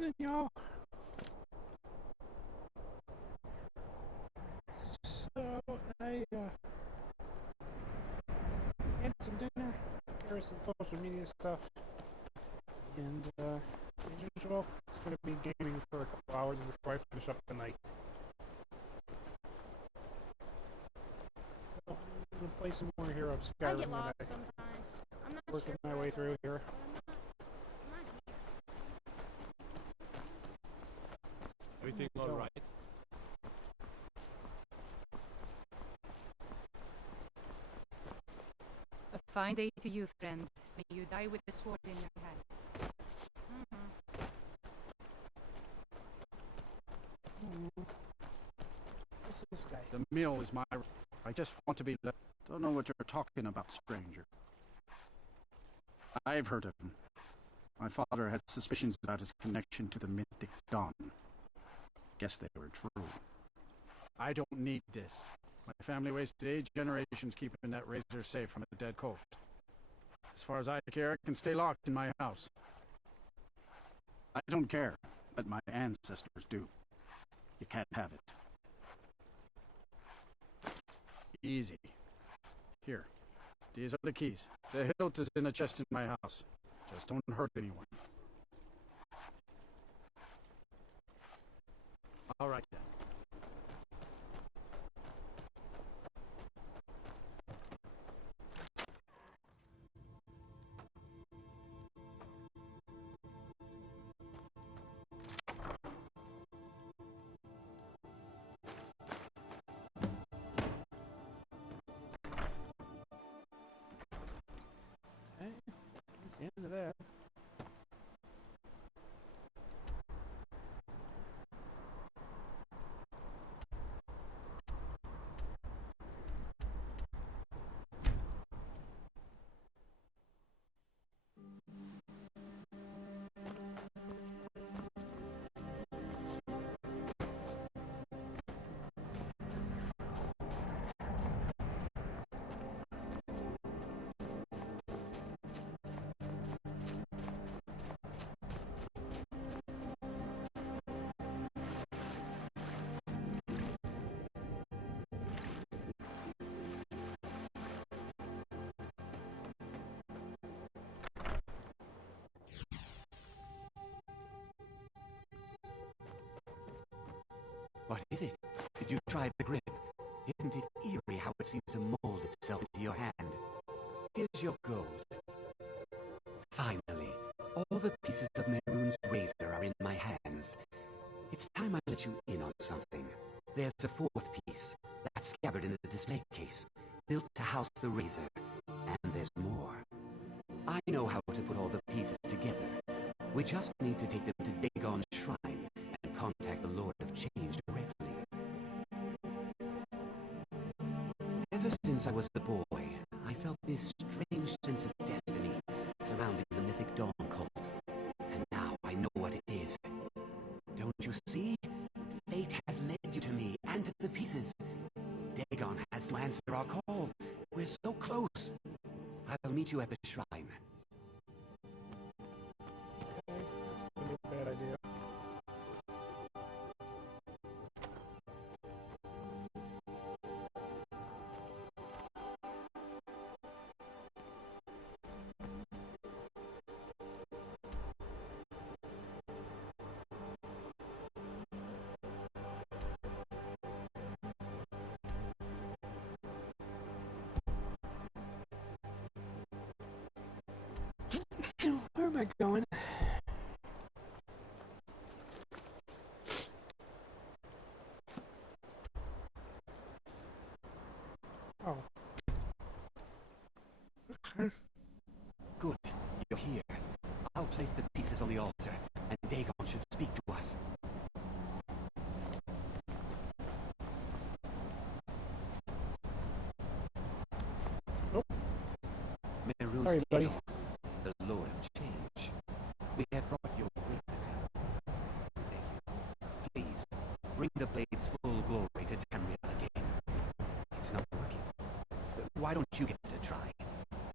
Evening, y'all. So, I had some dinner, there some social media stuff, and, as usual, it's gonna be gaming for a couple hours before I finish up the night. So, I'm gonna play some more here of I Skyrim get that lost I sometimes. I'm not working sure my way through here. I'm not here. Everything all right? A fine day to you, friend. May you die with the sword in your hands. What's this guy? The meal is my... I just want to be left. Don't know what you're talking about, stranger. I've heard of him. My father had suspicions about his connection to the mythic dawn. Guess they were true. I don't need this. My family wasted 8 generations keeping that razor safe from a dead coast. As far as I care, it can stay locked in my house. I don't care, but my ancestors do. You can't have it. Easy. Here. These are the keys. The hilt is in a chest in my house. Just don't hurt anyone. All right, then. Okay, that's the end of that. What is it? Did you try the grip? Isn't it eerie how it seems to mold itself into your hand? Here's your gold. Finally, all the pieces of Mehrunes' razor are in my hands. It's time I let you in on something. There's a 4th piece, that scabbard in the display case, built to house the razor. And there's more. I know how to put all the pieces together. We just need to take them to Dagon's shrine and contact the Lord of Change directly. Ever since I was a boy, I felt this strange sense of destiny surrounding the mythic Dawn cult. And now I know what it is. Don't you see? Fate has led you to me and to the pieces. Dagon has to answer our call. We're so close. I'll meet you at the shrine. Okay, that's gonna be a bad idea. Where am I going? Oh. Okay. Good. You're here. I'll place the pieces on the altar, and Dagon should speak to us. Oh. Mehrunes Sorry, buddy. Dagon, the Lord of Change. We have brought your razor. Thank you. Please, bring the blade's full glory to Tamriel again. It's not working. Why don't you give it a try?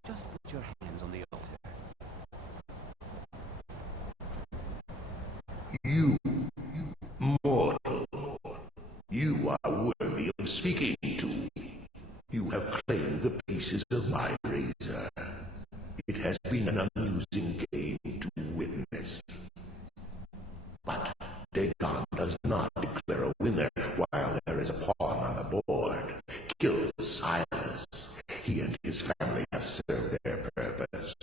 Just put your hands on the altar. been an amusing game to witness. But Dagon does not declare a winner while there is a pawn on the board. Kill Silas. He and his family have served their purpose.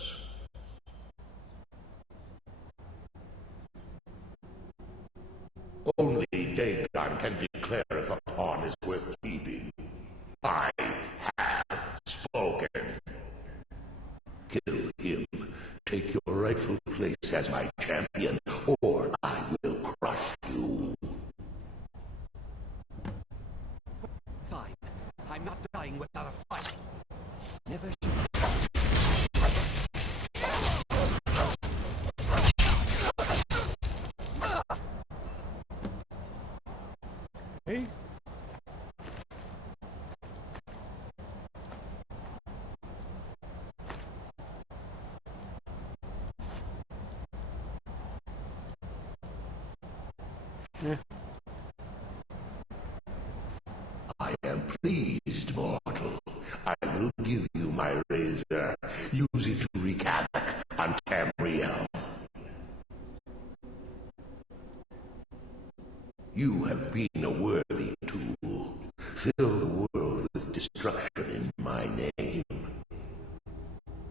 Only Dagon can declare if a pawn is worth keeping. I have spoken. Kill him. Take your rightful place as my champion, or I will crush you. Fine. I'm not dying without a fight. Never Hey? Yeah. I am pleased, mortal. I will give you my razor. Use it to wreak havoc on Tamriel. You have been a worthy tool. Fill the world with destruction in my name.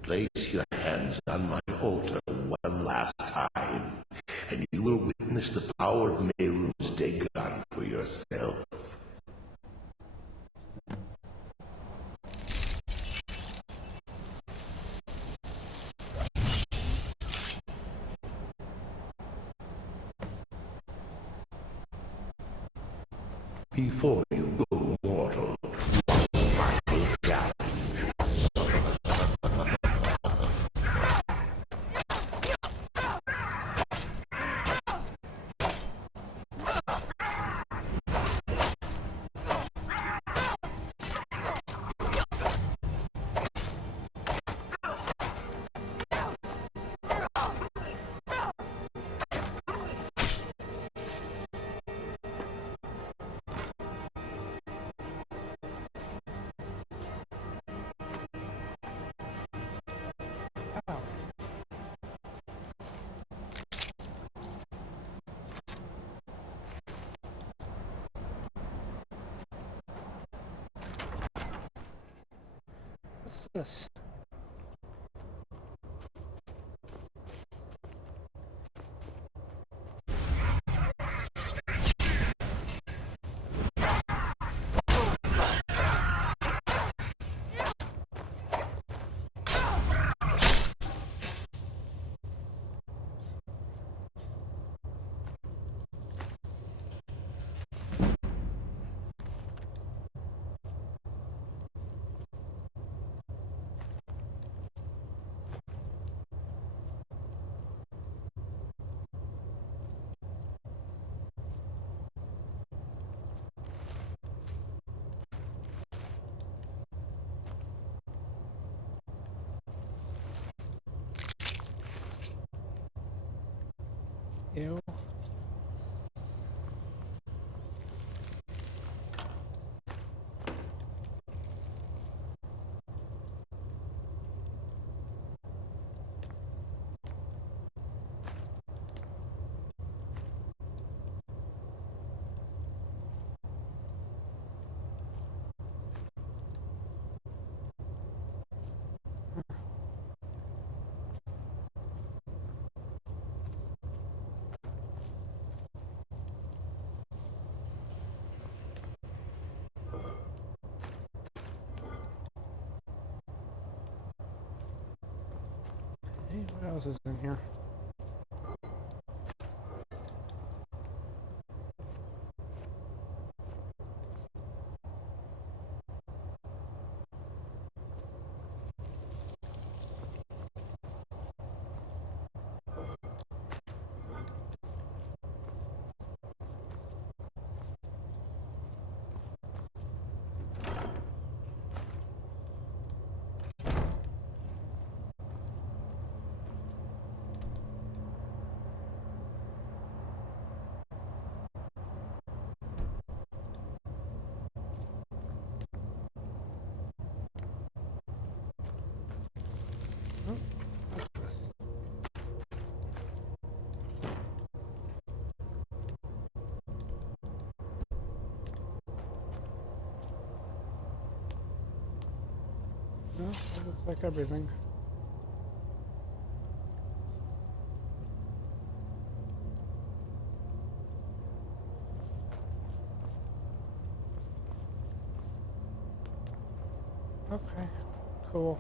Place your hands on my altar one last time, and you will witness the power of Mehrunes Dagon for yourself. Before you go, mortal, final challenge. Ow. What's this? Ew. Hey, what else is in here? looks like everything. Okay, cool.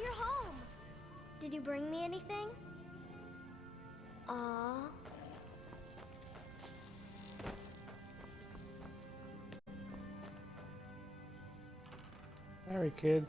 You're home. Did you bring me anything? Aww. Sorry, kid.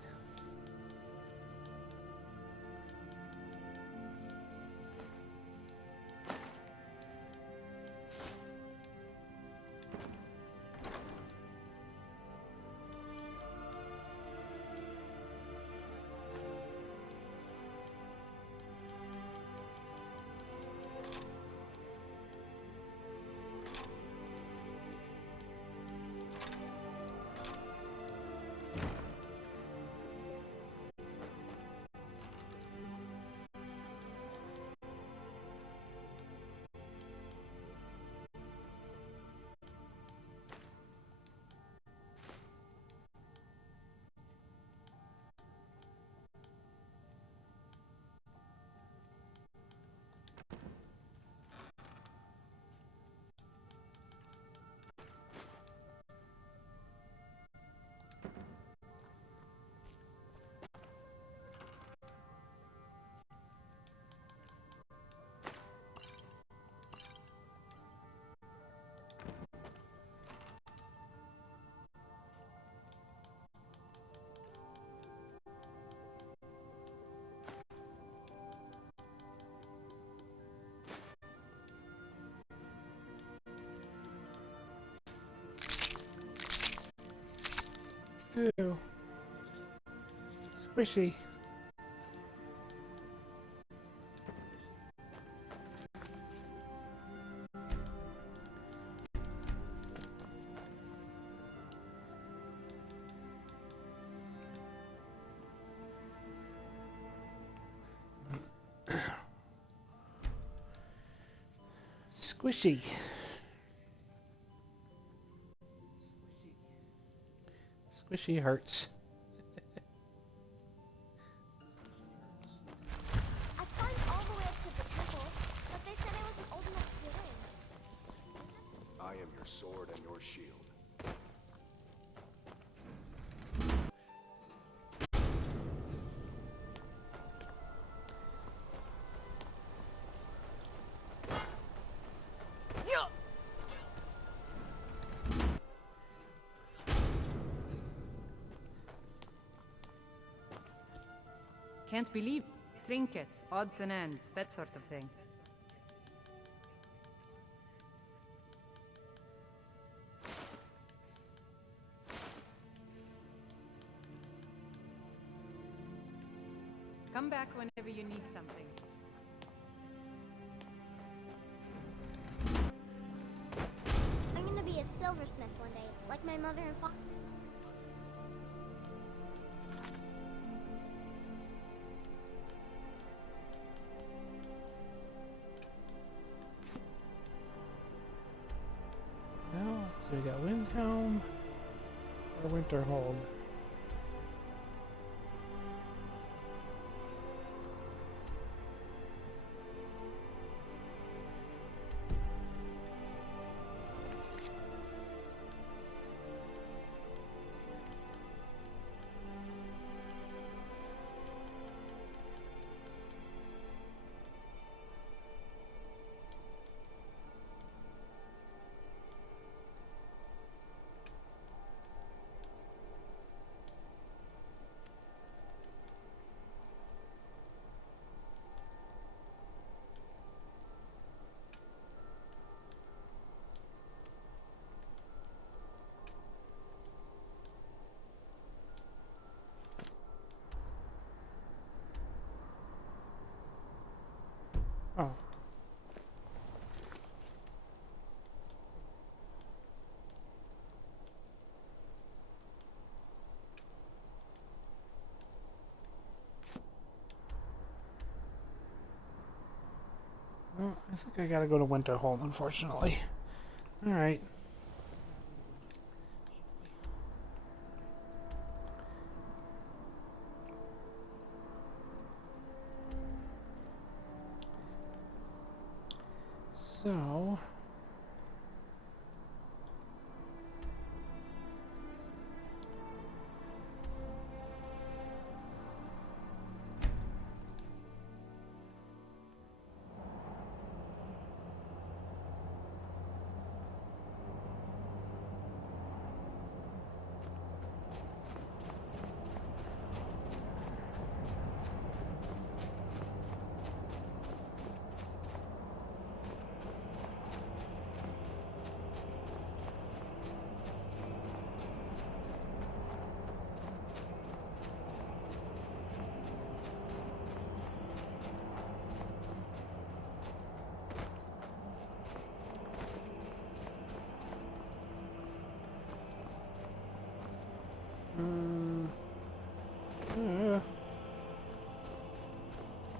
Ew. Squishy. Squishy. Squishy hurts. I climbed all the way up to the temple, but they said I wasn't old enough to get in. I am your sword and your shield. Can't believe trinkets, odds and ends, that sort of thing. Come back whenever you need something. I'm gonna be a silversmith one day, like my mother and father. Well, so we got Windhelm or Winterhold. Oh. Well, I think I gotta go to Winterhold, unfortunately. Alright. So...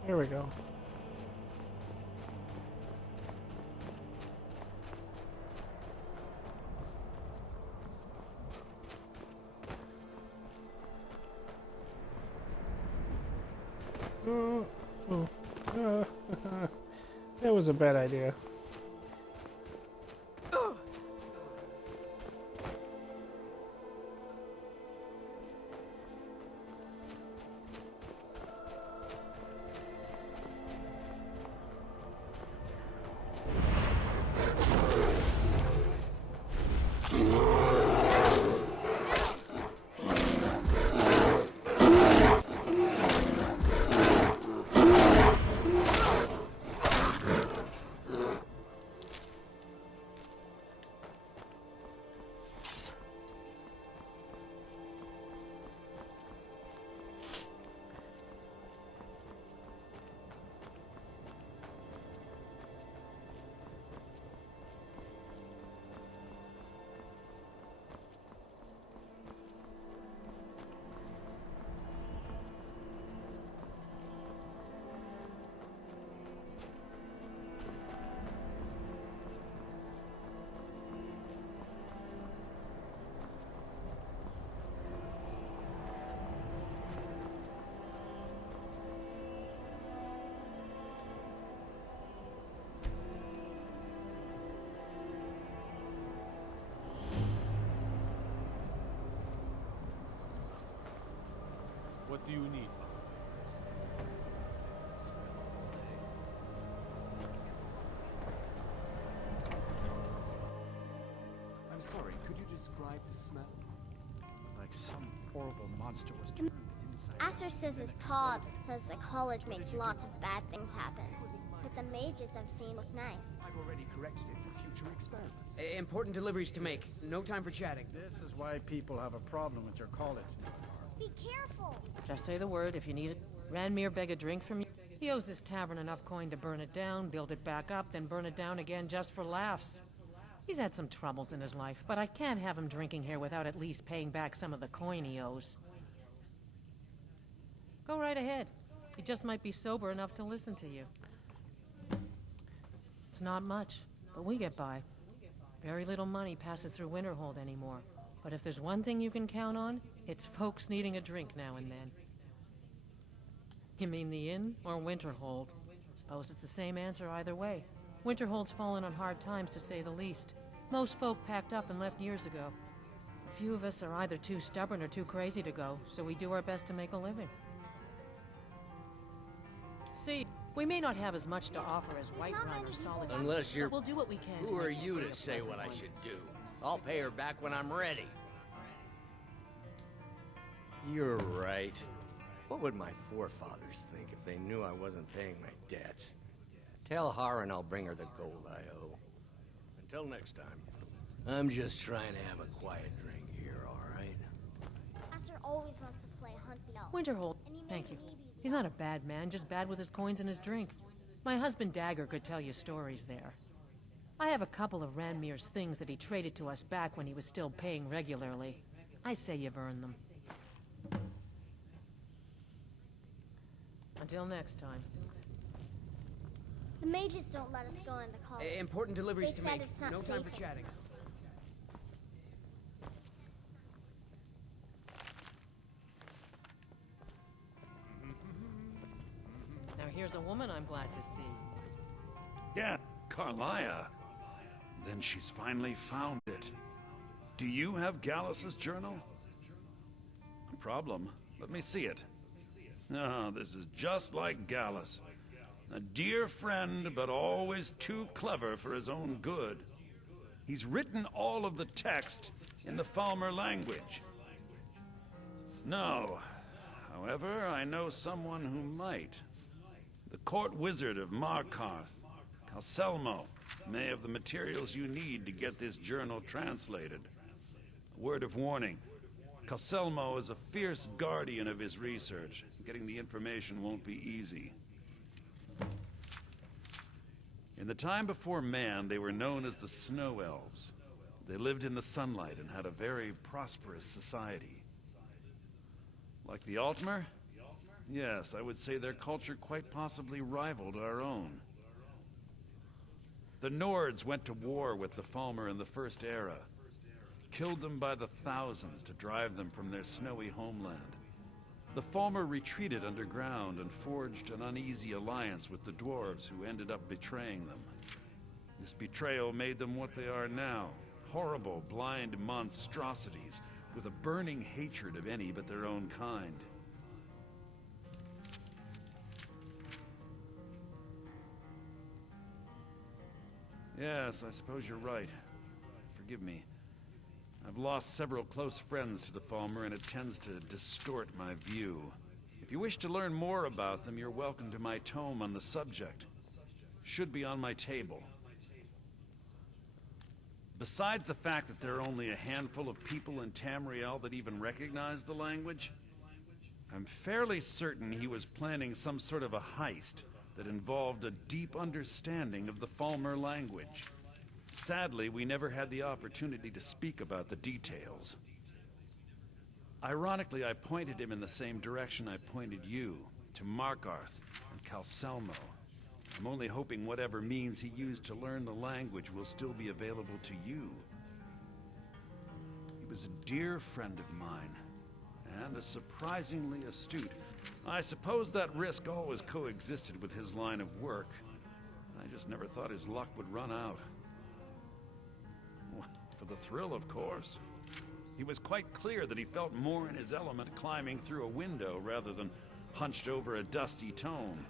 Here we go. That was a bad idea. What do you need? I'm sorry, could you describe the smell? Like some horrible monster was turned inside. Aster says his pa says the college makes lots of bad things happen. But the mages I've seen look nice. I've already corrected it for future experiments. Important deliveries to make. No time for chatting. This is why people have a problem with your college. Be careful! Just say the word if you need it. Ranmir beg a drink from you? He owes this tavern enough coin to burn it down, build it back up, then burn it down again just for laughs. He's had some troubles in his life, but I can't have him drinking here without at least paying back some of the coin he owes. Go right ahead. He just might be sober enough to listen to you. It's not much, but we get by. Very little money passes through Winterhold anymore. But if there's one thing you can count on, it's folks needing a drink now and then. You mean the inn or Winterhold? Suppose it's the same answer either way. Winterhold's fallen on hard times, to say the least. Most folk packed up and left years ago. A few of us are either too stubborn or too crazy to go, so we do our best to make a living. See, we may not have as much to offer as Whiterun or Solitude, Unless you're... but we'll do what we can Who to are make you this to stay a say what I pleasant should do? I'll pay her back when I'm ready. You're right. What would my forefathers think if they knew I wasn't paying my debts? Tell Harren I'll bring her the gold I owe. Until next time, I'm just trying to have a quiet drink here, all right? Aster always wants to play hunt the elf. Winterhold, And he made thank you. me be the He's not a bad man, just bad with his coins and his drink. My husband Dagger could tell you stories there. I have a couple of Ranmir's things that he traded to us back when he was still paying regularly. I say you've earned them. Until next time. The mages don't let us go in the college. Important deliveries They to said make. it's not No time safe. for chatting. Now here's a woman I'm glad to see. Yeah, Carlia. Then she's finally found it. Do you have Gallus's journal? No problem. Let me see it. Oh, this is just like Gallus. A dear friend, but always too clever for his own good. He's written all of the text in the Falmer language. No. However, I know someone who might. The court wizard of Markarth, Calselmo, may have the materials you need to get this journal translated. A word of warning. Calselmo is a fierce guardian of his research. Getting the information won't be easy. In the time before man, they were known as the Snow Elves. They lived in the sunlight and had a very prosperous society. Like the Altmer? Yes, I would say their culture quite possibly rivaled our own. The Nords went to war with the Falmer in the First Era. Killed them by the thousands to drive them from their snowy homeland. The Falmer retreated underground and forged an uneasy alliance with the dwarves who ended up betraying them. This betrayal made them what they are now, horrible, blind monstrosities with a burning hatred of any but their own kind. Yes, I suppose you're right. Forgive me. I've lost several close friends to the Falmer, and it tends to distort my view. If you wish to learn more about them, you're welcome to my tome on the subject. Should be on my table. Besides the fact that there are only a handful of people in Tamriel that even recognize the language, I'm fairly certain he was planning some sort of a heist that involved a deep understanding of the Falmer language. Sadly, we never had the opportunity to speak about the details. Ironically, I pointed him in the same direction I pointed you, to Markarth and Calselmo. I'm only hoping whatever means he used to learn the language will still be available to you. He was a dear friend of mine, and a surprisingly astute. I suppose that risk always coexisted with his line of work. I just never thought his luck would run out. For the thrill, of course. He was quite clear that he felt more in his element climbing through a window rather than hunched over a dusty tome.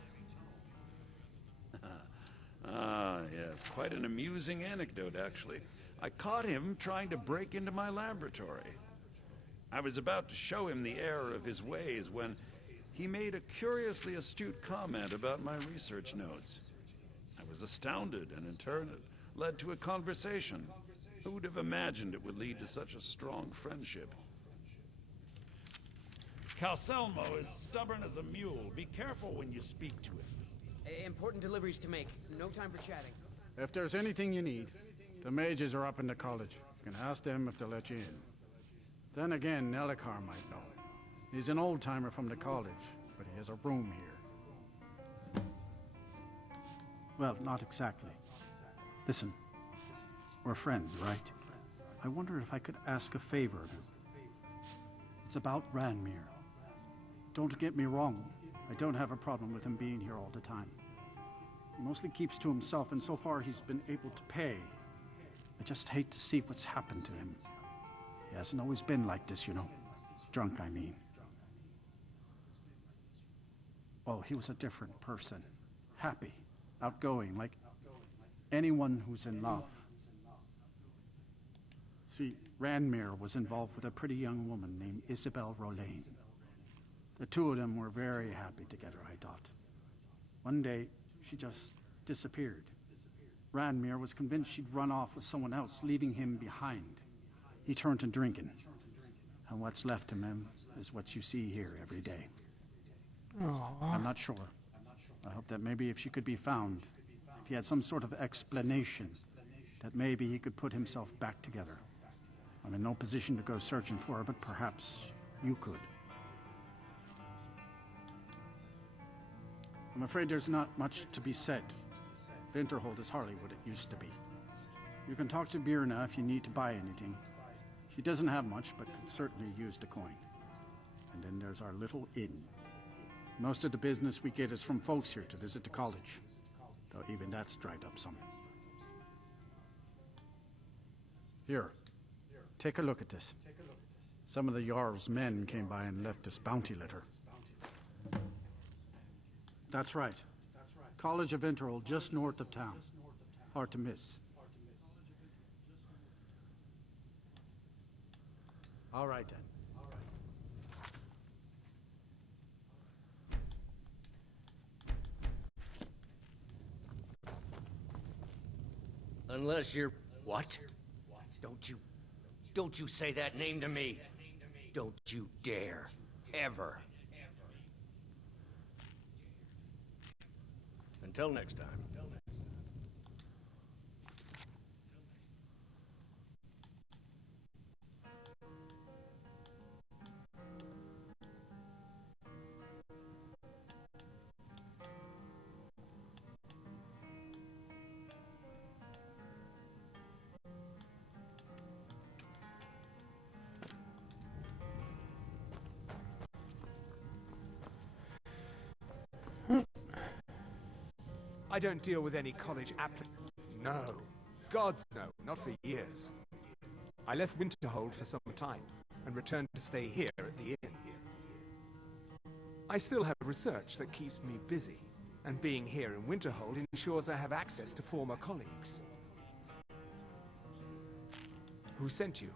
Yes, quite an amusing anecdote, actually. I caught him trying to break into my laboratory. I was about to show him the error of his ways when he made a curiously astute comment about my research notes. I was astounded, and in turn it led to a conversation. Who would have imagined it would lead to such a strong friendship? Calselmo is stubborn as a mule. Be careful when you speak to him. Important deliveries to make. No time for chatting. If there's anything you need, the mages are up in the college. You can ask them if they'll let you in. Then again, Nelikar might know. He's an old-timer from the college, but he has a room here. Well, not exactly. Listen, we're friends, right? I wonder if I could ask a favor of you. It's about Ranmir. Don't get me wrong, I don't have a problem with him being here all the time. He mostly keeps to himself, and so far he's been able to pay. I just hate to see what's happened to him. He hasn't always been like this, you know. Drunk, I mean. Well, he was a different person. Happy, outgoing, like anyone who's in love. See, Ranmir was involved with a pretty young woman named Isabel Rolaine. The two of them were very happy together, I thought. One day, she just disappeared. Ranmir was convinced she'd run off with someone else, leaving him behind. He turned to drinking. And what's left of him is what you see here every day. Aww. I'm not sure. I hoped that maybe if she could be found, if he had some sort of explanation, that maybe he could put himself back together. I'm in no position to go searching for her, but perhaps you could. I'm afraid there's not much to be said. Winterhold is hardly what it used to be. You can talk to Birna if you need to buy anything. She doesn't have much, but could certainly use the coin. And then there's our little inn. Most of the business we get is from folks here to visit the college, though even that's dried up some. Here, take a look at this. Some of the Jarl's men came by and left this bounty letter. That's right. College of Winterhold, just north of town. Hard to miss. All right, then. Unless you're... What? Don't you say that name to me. Don't you dare. Ever. Until next time. I don't deal with any college No. Gods, no. Not for years. I left Winterhold for some time, and returned to stay here at the inn. I still have research that keeps me busy, and being here in Winterhold ensures I have access to former colleagues. Who sent you?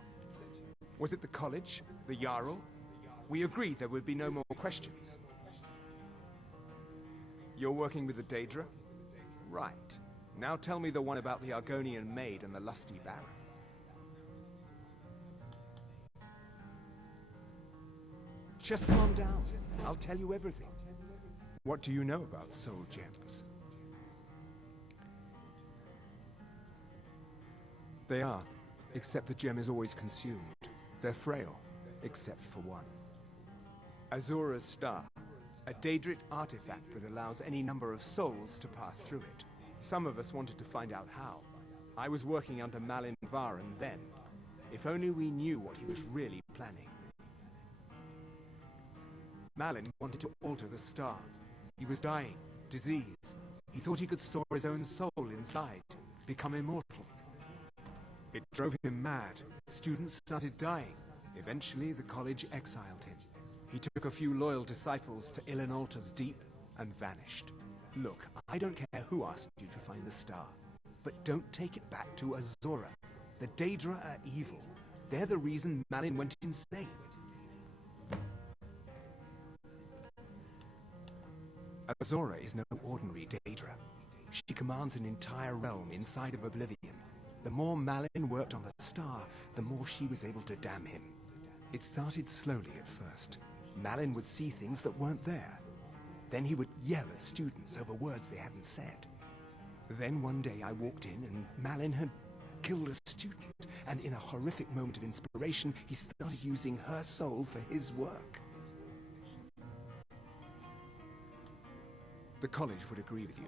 Was it the college? The Jarl? We agreed there would be no more questions. You're working with the Daedra? Right. Now tell me the one about the Argonian maid and the lusty baron. Just calm down. I'll tell you everything. What do you know about soul gems? They are, except the gem is always consumed. They're frail, except for one. Azura's Star. A Daedric artifact that allows any number of souls to pass through it. Some of us wanted to find out how. I was working under Malin Varen then. If only we knew what he was really planning. Malin wanted to alter the star. He was dying, disease. He thought he could store his own soul inside, become immortal. It drove him mad. Students started dying. Eventually, the college exiled him. He took a few loyal disciples to Illinalta's Deep and vanished. Look, I don't care who asked you to find the star, but don't take it back to Azura. The Daedra are evil. They're the reason Malin went insane. Azura is no ordinary Daedra. She commands an entire realm inside of Oblivion. The more Malin worked on the star, the more she was able to damn him. It started slowly at first. Malin would see things that weren't there. Then he would yell at students over words they hadn't said. Then one day I walked in and Malin had killed a student, and in a horrific moment of inspiration, he started using her soul for his work. The college would agree with you,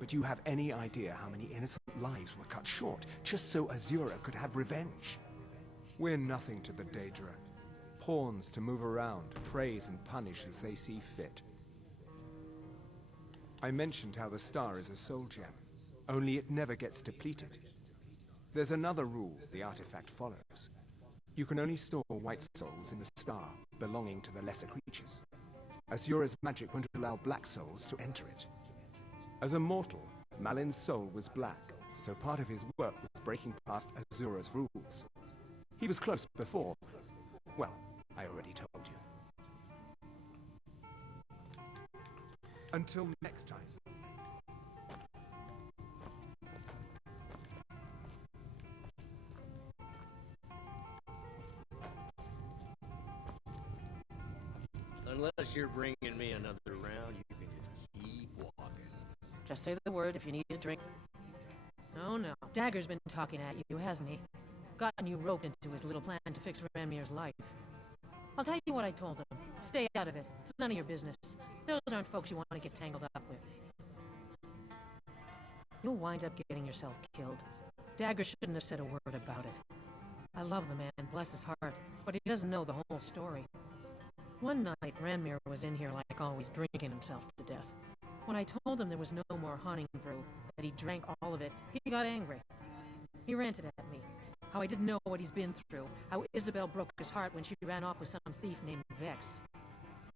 but you have any idea how many innocent lives were cut short just so Azura could have revenge? We're nothing to the Daedra. Pawns to move around, praise and punish as they see fit. I mentioned how the star is a soul gem, only it never gets depleted. There's another rule the artifact follows. You can only store white souls in the star, belonging to the lesser creatures. Azura's magic won't allow black souls to enter it. As a mortal, Malin's soul was black, so part of his work was breaking past Azura's rules. He was close before. Well, I already told you. Until next time. Unless you're bringing me another round, you can just keep walking. Just say the word if you need a drink. Oh no, Dagger's been talking at you, hasn't he? Gotten you roped into his little plan to fix Ranmir's life. I'll tell you what I told him. Stay out of it. It's none of your business. Those aren't folks you want to get tangled up with. You'll wind up getting yourself killed. Dagger shouldn't have said a word about it. I love the man, bless his heart, but he doesn't know the whole story. One night, Ranmir was in here like always, drinking himself to death. When I told him there was no more hunting brew, that he drank all of it, he got angry. He ranted at me. How I didn't know what he's been through. How Isabel broke his heart when she ran off with some thief named Vex.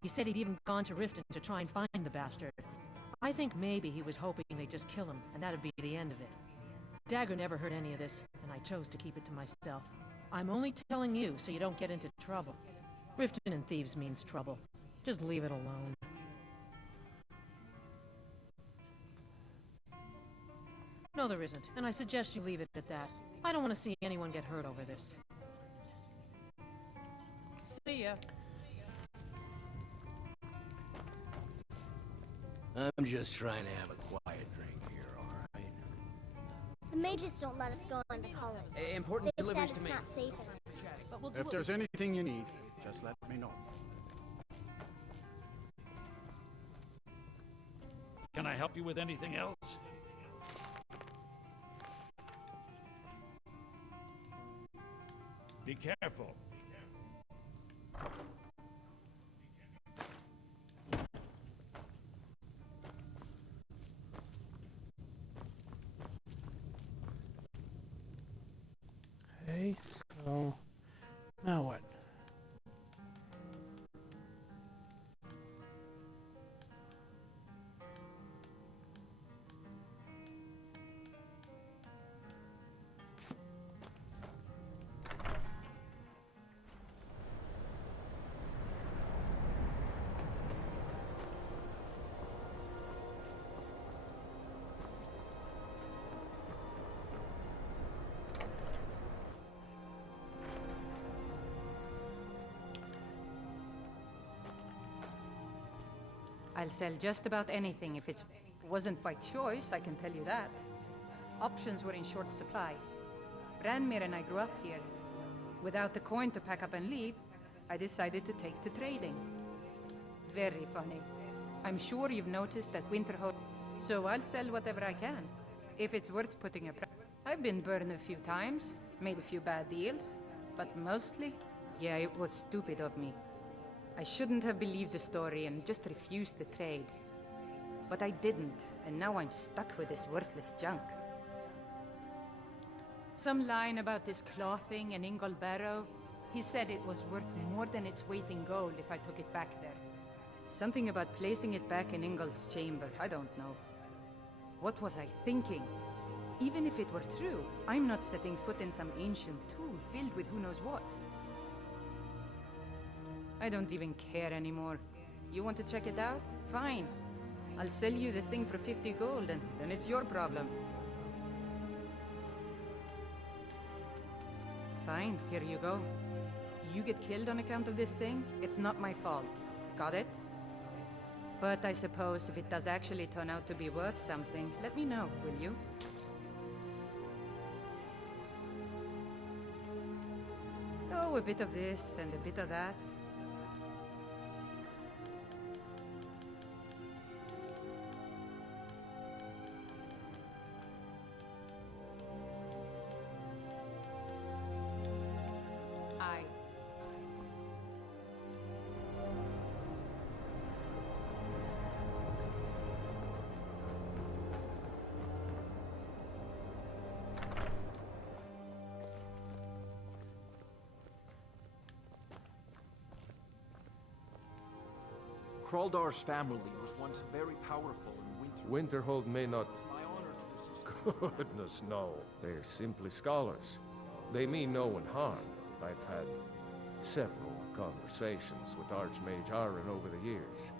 He said he'd even gone to Riften to try and find the bastard. I think maybe he was hoping they'd just kill him, and that'd be the end of it. Dagger never heard any of this, and I chose to keep it to myself. I'm only telling you so you don't get into trouble. Riften and thieves means trouble. Just leave it alone. No, there isn't, and I suggest you leave it at that. I don't want to see anyone get hurt over this. See ya. I'm just trying to have a quiet drink here, alright? The mages don't let us go into college. Important They deliveries said to it's make. not safe enough. But we'll do If it. there's anything you need, just let me know. Can I help you with anything else? Be careful. Okay, so now what? I'll sell just about anything if it wasn't by choice, I can tell you that. Options were in short supply. Ranmir and I grew up here. Without the coin to pack up and leave, I decided to take to trading. Very funny. I'm sure you've noticed that Winterhold, so I'll sell whatever I can. If it's worth putting a price. I've been burned a few times, made a few bad deals, but mostly, yeah, it was stupid of me. I shouldn't have believed the story and just refused the trade. But I didn't, and now I'm stuck with this worthless junk. Some line about this clothing in Ingol Barrow. He said it was worth more than its weight in gold if I took it back there. Something about placing it back in Ingol's chamber, I don't know. What was I thinking? Even if it were true, I'm not setting foot in some ancient tomb filled with who knows what. I don't even care anymore. You want to check it out? Fine. I'll sell you the thing for 50 gold, and then it's your problem. Fine, here you go. You get killed on account of this thing, it's not my fault. Got it? But I suppose if it does actually turn out to be worth something, let me know, will you? Oh, a bit of this and a bit of that. Aye. Kraldar's family was once very powerful in Winter. Winterhold may not... It's my honor to assist. Goodness, no. They're simply scholars. They mean no one harm. I've had several conversations with Archmage Aaron over the years.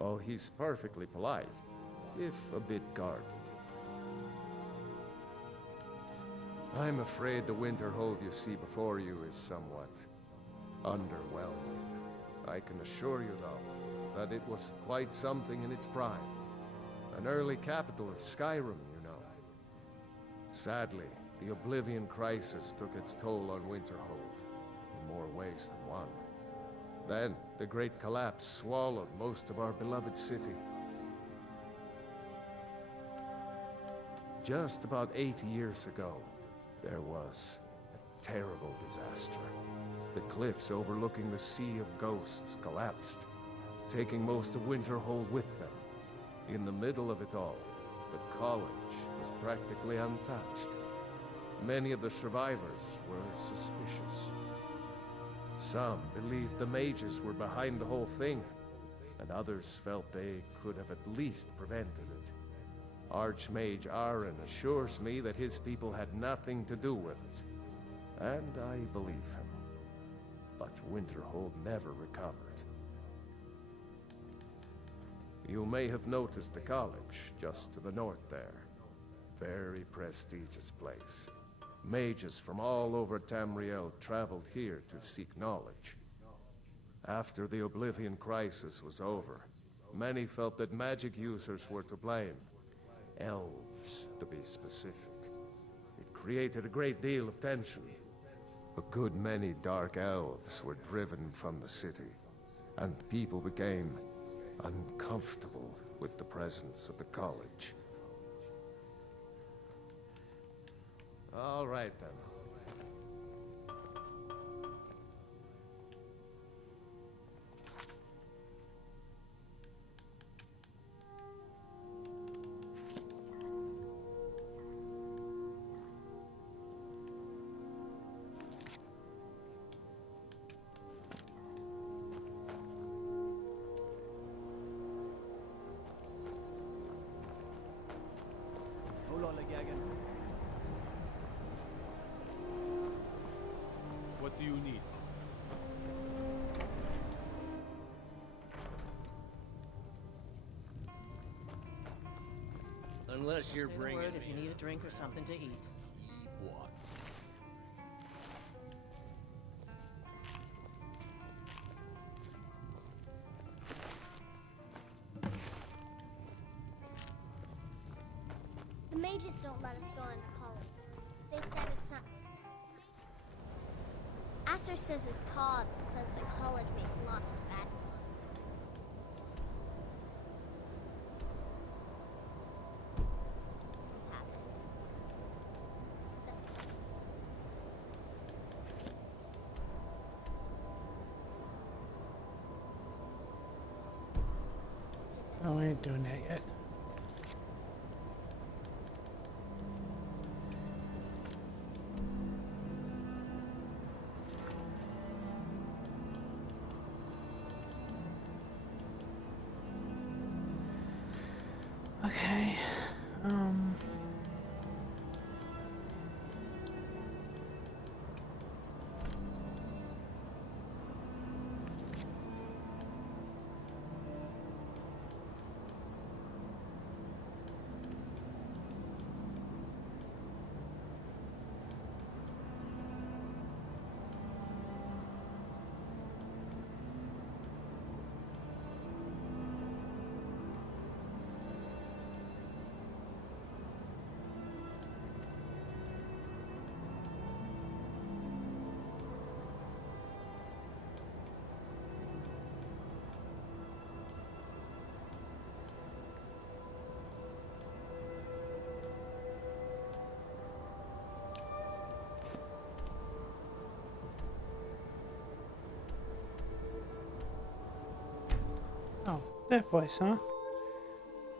Oh, he's perfectly polite, if a bit guarded. I'm afraid the Winterhold you see before you is somewhat underwhelming. I can assure you, though, that it was quite something in its prime. an early capital of Skyrim, you know. Sadly, the Oblivion Crisis took its toll on Winterhold, in more ways than one. Then, the Great Collapse swallowed most of our beloved city. Just about 80 years ago, there was a terrible disaster. The cliffs overlooking the Sea of Ghosts collapsed, taking most of Winterhold with them. In the middle of it all, the college was practically untouched. Many of the survivors were suspicious. Some believed the mages were behind the whole thing, and others felt they could have at least prevented it. Archmage Aaron assures me that his people had nothing to do with it, and I believe him. But Winterhold never recovered. You may have noticed the college just to the north there. Very prestigious place. Mages from all over Tamriel traveled here to seek knowledge. After the Oblivion Crisis was over, many felt that magic users were to blame. Elves, to be specific. It created a great deal of tension. A good many dark elves were driven from the city, and people became uncomfortable with the presence of the college. All right, then. What do you need? Unless you're Say the bringing word me. if you need a drink or something to eat. What? The mages don't let us go into college. They said it's not. Asher says his paw because the college makes lots of bad. What's happening? Oh, we ain't doing that yet. Okay. Oh, that place, huh?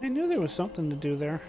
I knew there was something to do there.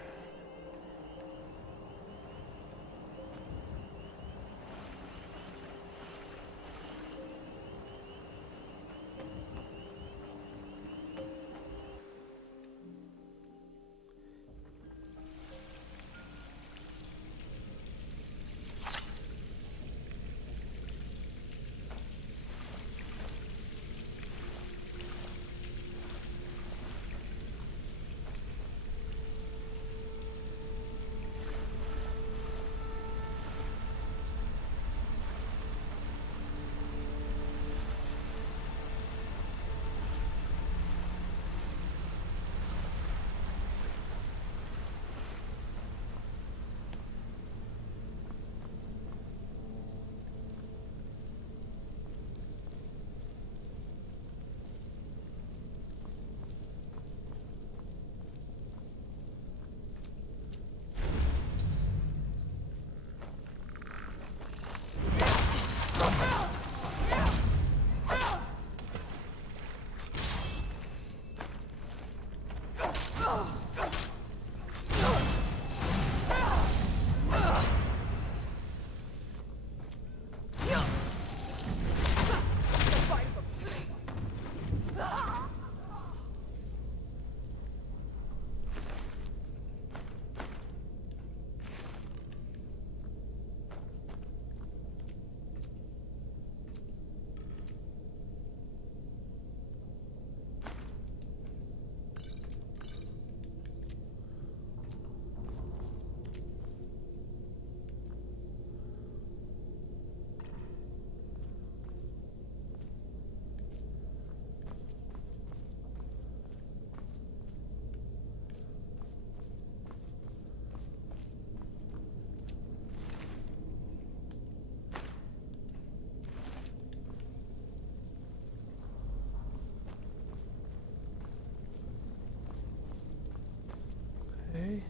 Okay.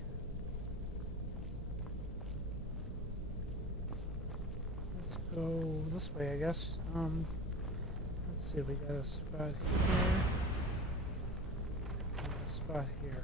Let's go this way, I guess. Let's see, we got a spot here. And a spot here.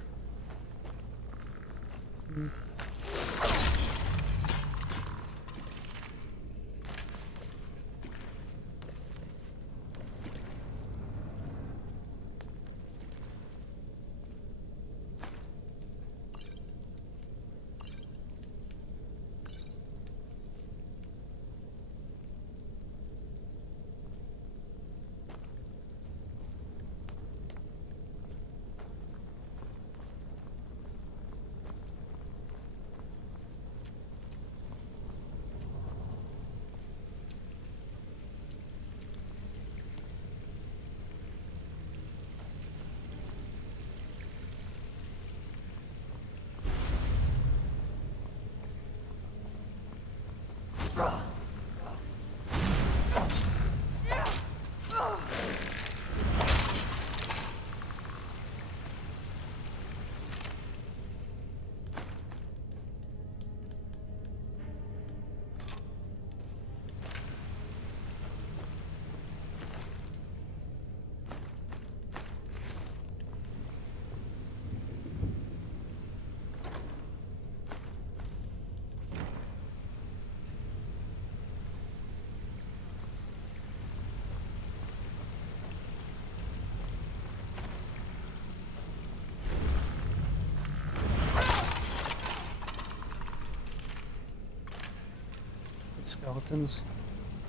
Skeletons.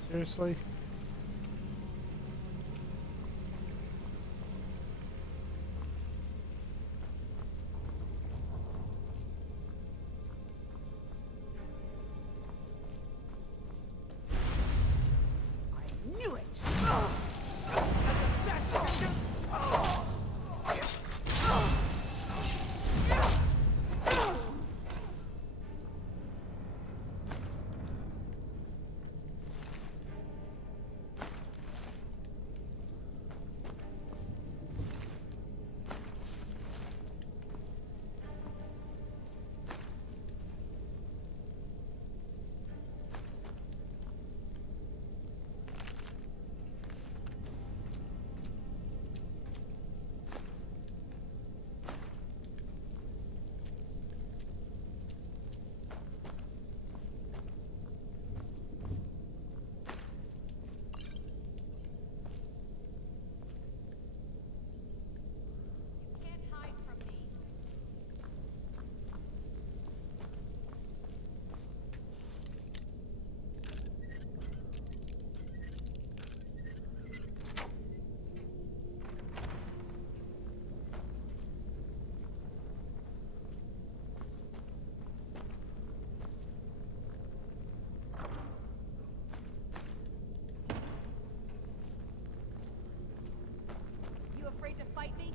Seriously? I knew it! You afraid to fight me?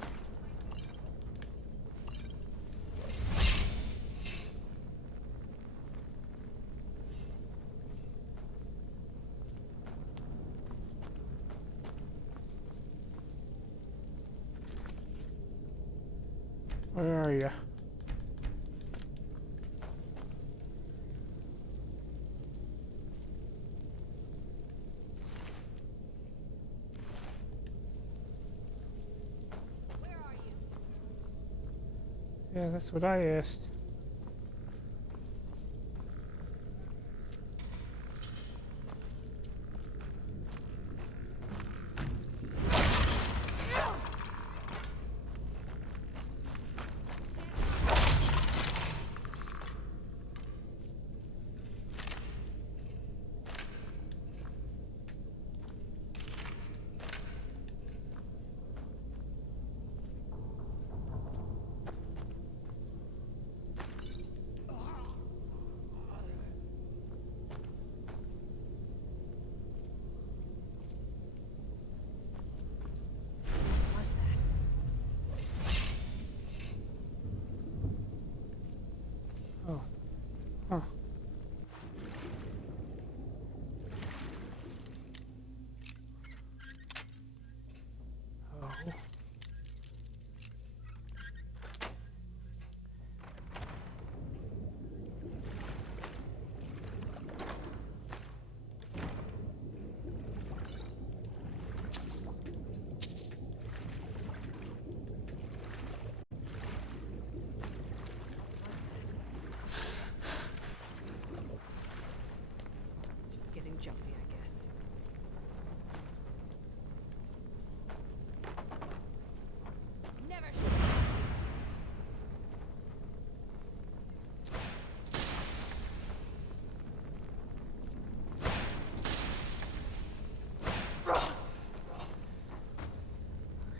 Where are you? Yeah, that's what I asked.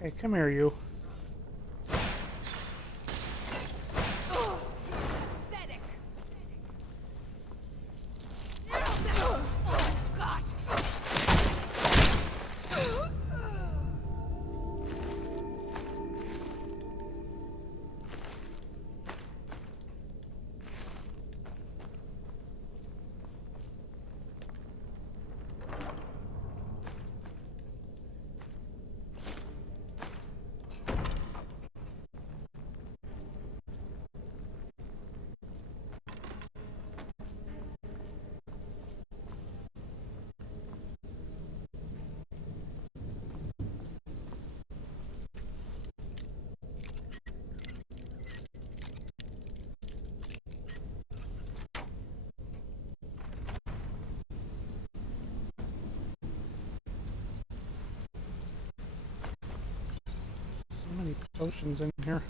Hey, come here, you. Pathetic. Oh, God. So many potions in here.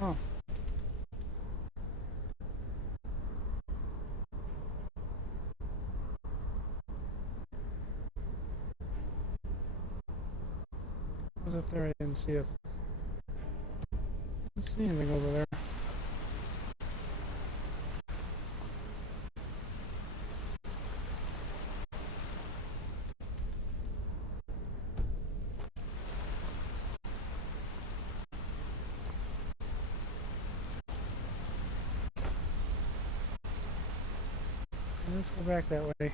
Oh. I was up there, I didn't see it. Didn't see anything over there. Let's go back that way.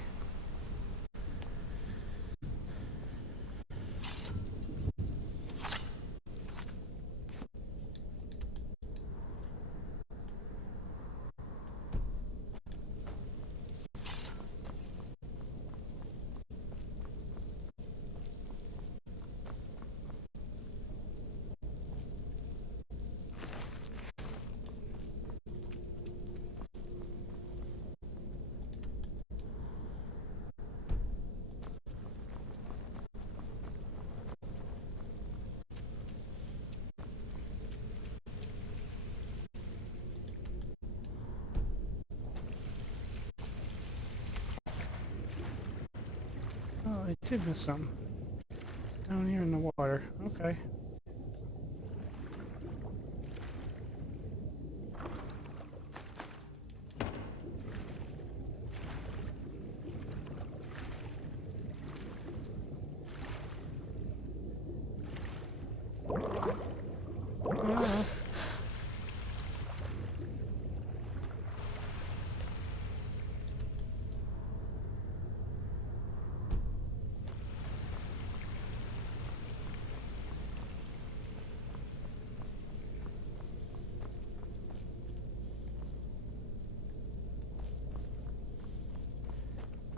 Oh, I did miss something. It's down here in the water. Okay. Ah.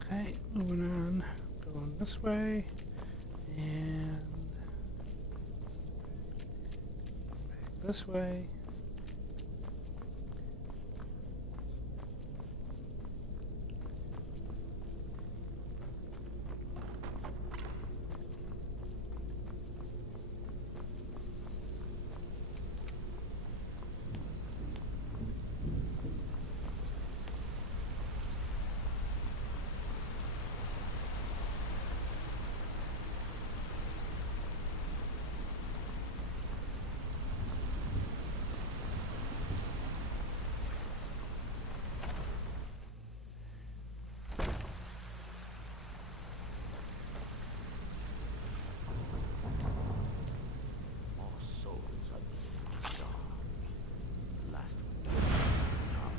Okay, moving on. Going this way. And back this way.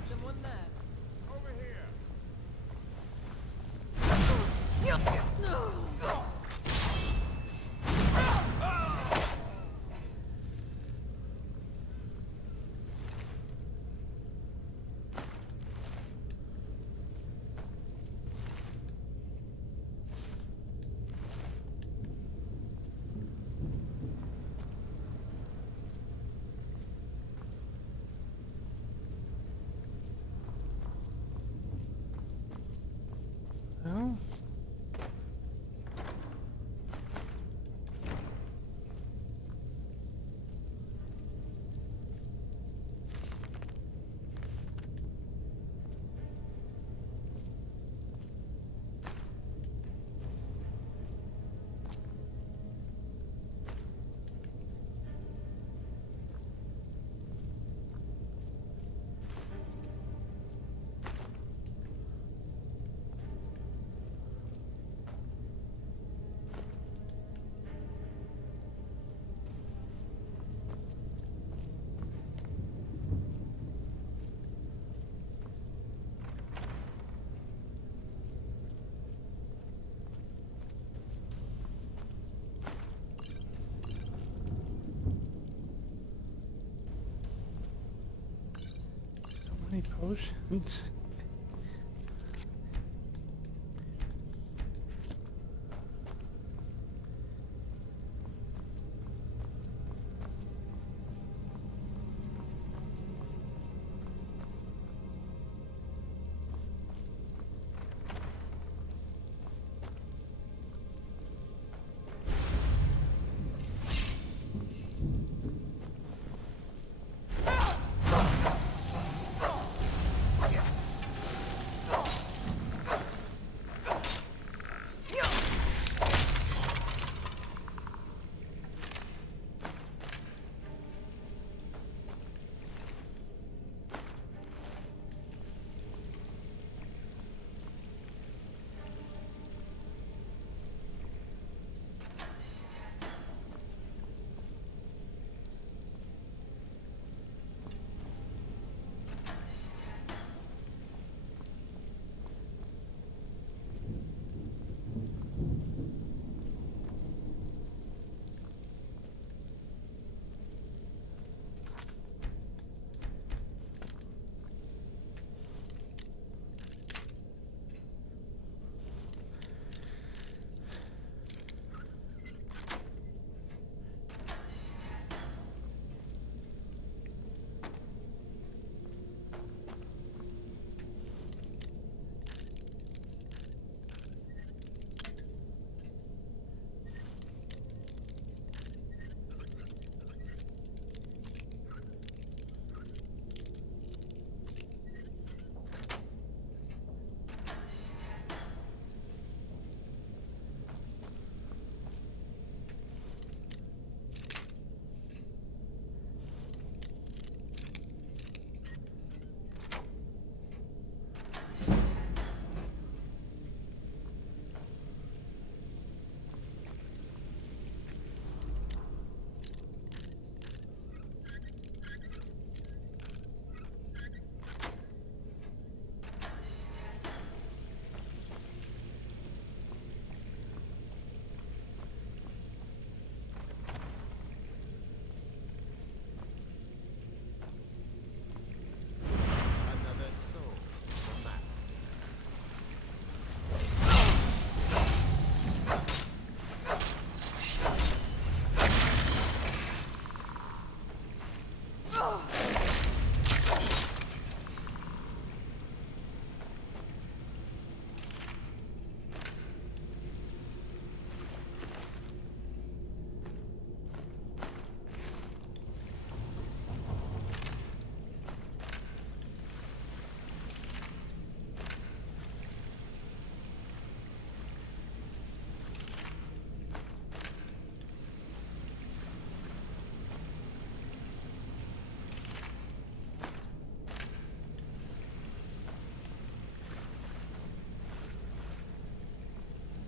Someone there. Over here. Any potions?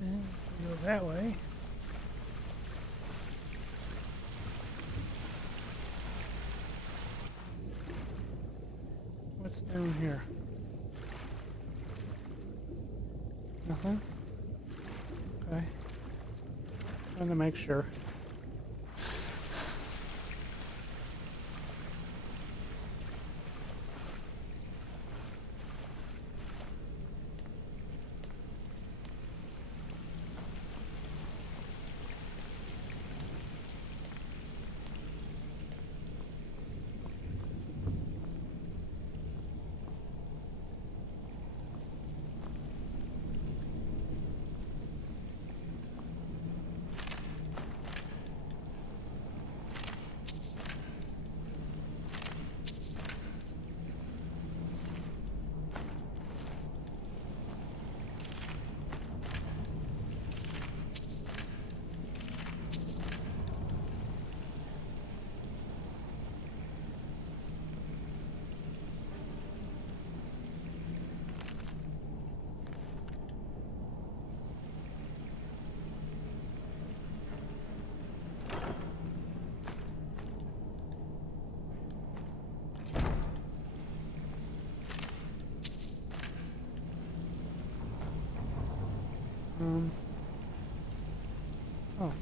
Go that way. What's down here? Nothing? Okay. Trying to make sure. Oh.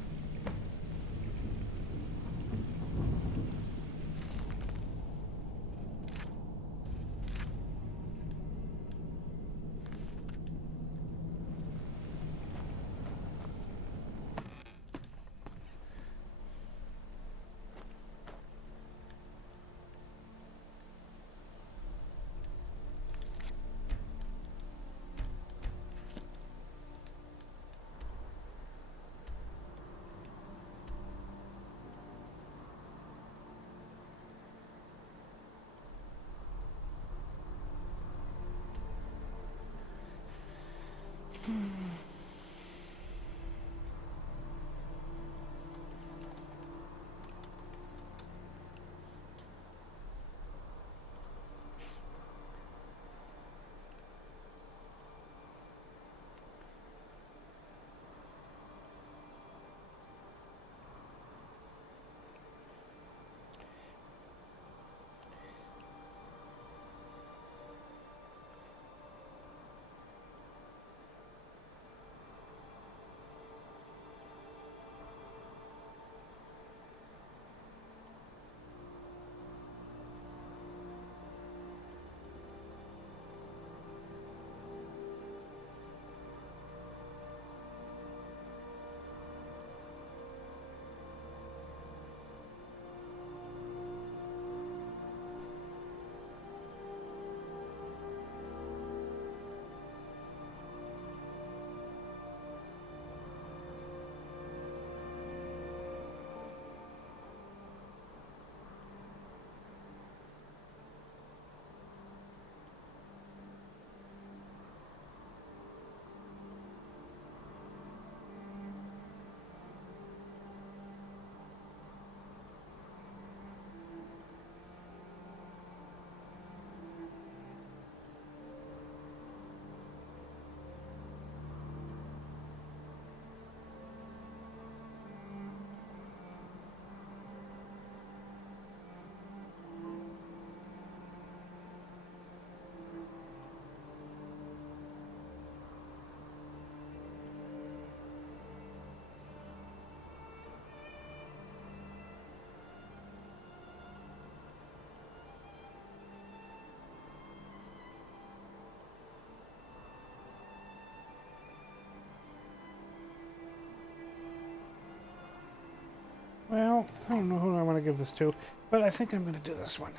Well, I don't know who I want to give this to, but I think I'm going to do this one.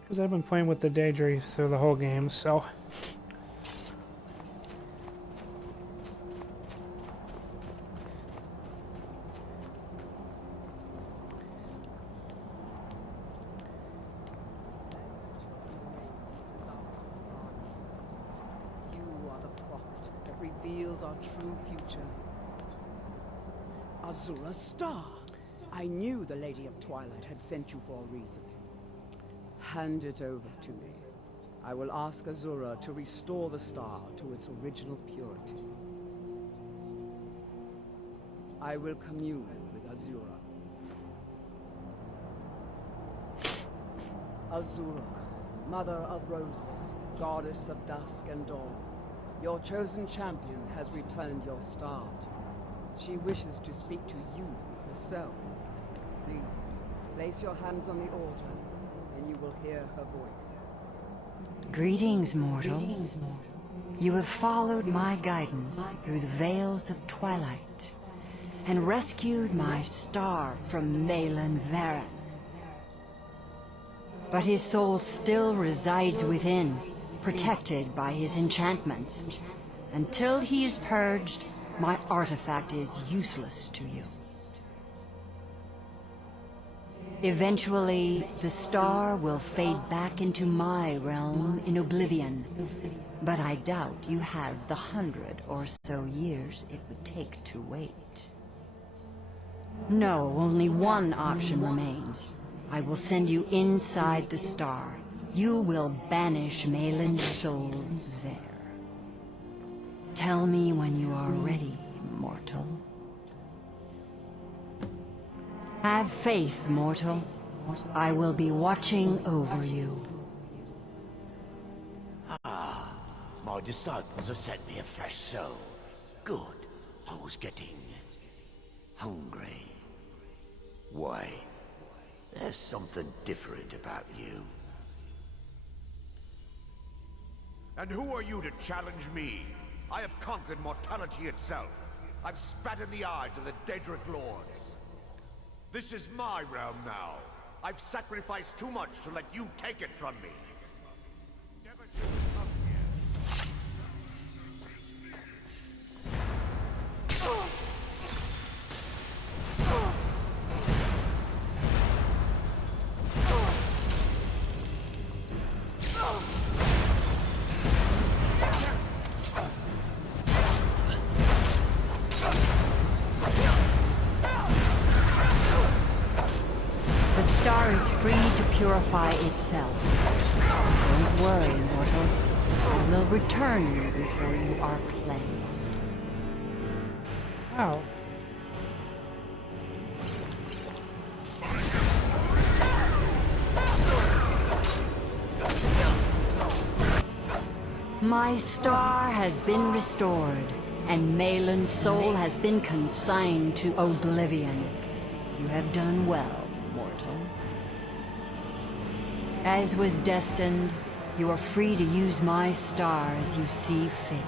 Because I've been playing with the Daedry through the whole game, so... You are the prophet that reveals our true future. Azura's star. I knew the Lady of Twilight had sent you for a reason. Hand it over to me. I will ask Azura to restore the star to its original purity. I will commune with Azura. Azura, Mother of Roses, Goddess of Dusk and Dawn, your chosen champion has returned your star to you. She wishes to speak to you herself. Please, place your hands on the altar, and you will hear her voice. Greetings, mortal. You have followed my guidance through the veils of twilight, and rescued my star from Malin Varen. But his soul still resides within, protected by his enchantments. Until he is purged, my artifact is useless to you. Eventually, the star will fade back into my realm in oblivion, but I doubt you have the 100 or so years it would take to wait. No, only one option remains. I will send you inside the star. You will banish Malin's soul there. Tell me when you are ready, mortal. Have faith, mortal. I will be watching over you. Ah, my disciples have sent me a fresh soul. Good. I was getting hungry. Why? There's something different about you. And who are you to challenge me? I have conquered mortality itself. I've spat in the eyes of the Daedric Lords. This is my realm now. I've sacrificed too much to let you take it from me. Never should have come here. The star is free to purify itself. Don't worry, mortal. I will return you before you are cleansed. Ow. My star has been restored, and Malin's soul has been consigned to oblivion. You have done well, mortal. As was destined, you are free to use my star as you see fit.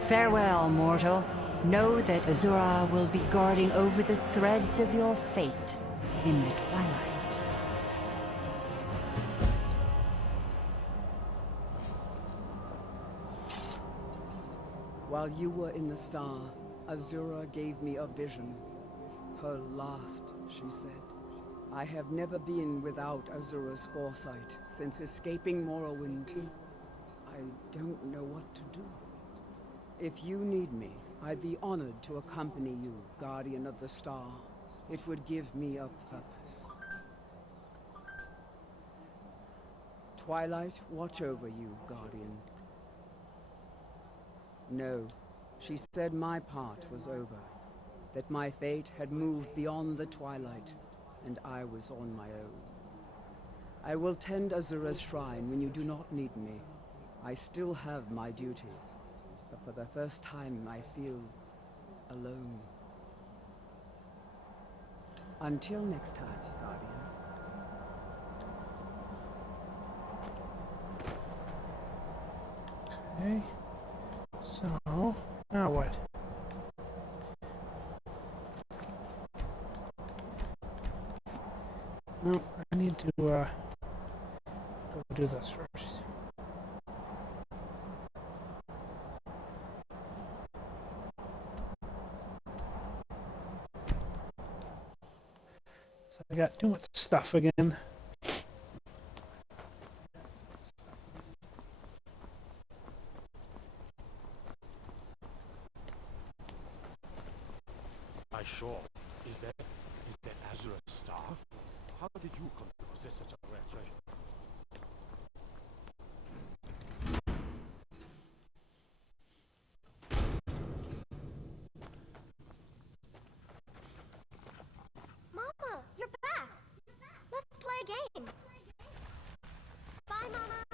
Farewell, mortal. Know that Azura will be guarding over the threads of your fate in the twilight. While you were in the star, Azura gave me a vision. Her last, she said. I have never been without Azura's foresight since escaping Morrowind. I don't know what to do. If you need me, I'd be honored to accompany you, Guardian of the Star. It would give me a purpose. Twilight, watch over you, Guardian. No, she said my part was over, that my fate had moved beyond the twilight, and I was on my own. I will tend Azura's shrine when you do not need me. I still have my duties, but for the first time I feel alone. Until next time, Guardian. Okay. So, now what? No, I need to go do this first. So I got too much stuff again. I sure. Is that Azura's staff? How did you come to possess such a rare treasure? Mama, you're back. Let's play a game. Bye, Mama.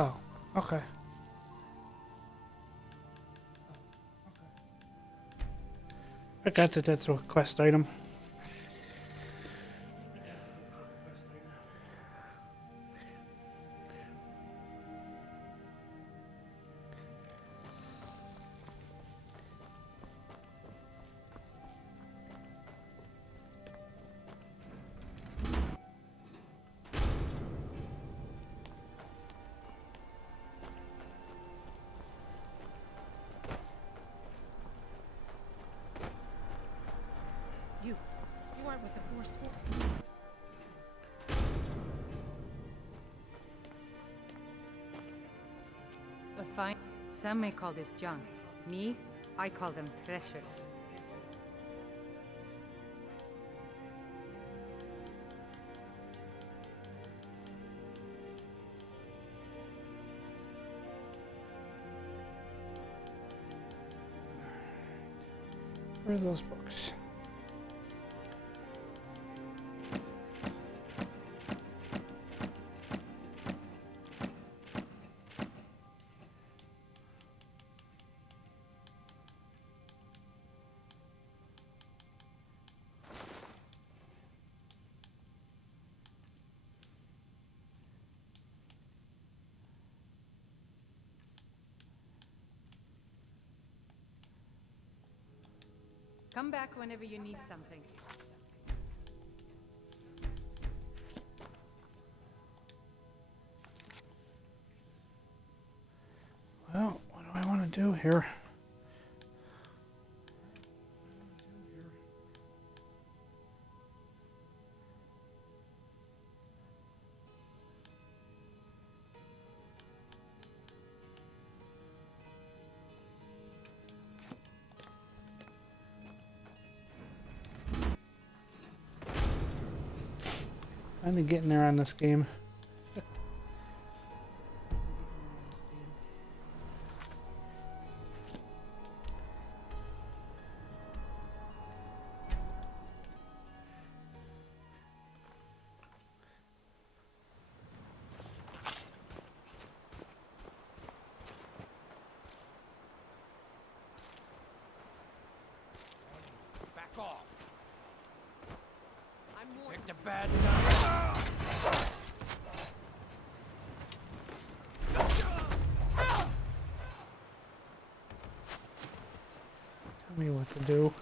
Oh, okay. I guess that's a quest item. Some may call this junk. Me, I call them treasures. Where's those books? Come back whenever you need something. Well, what do I want to do here? Finally getting there on this game. Back off. Picked a bad time. Tell me what to do.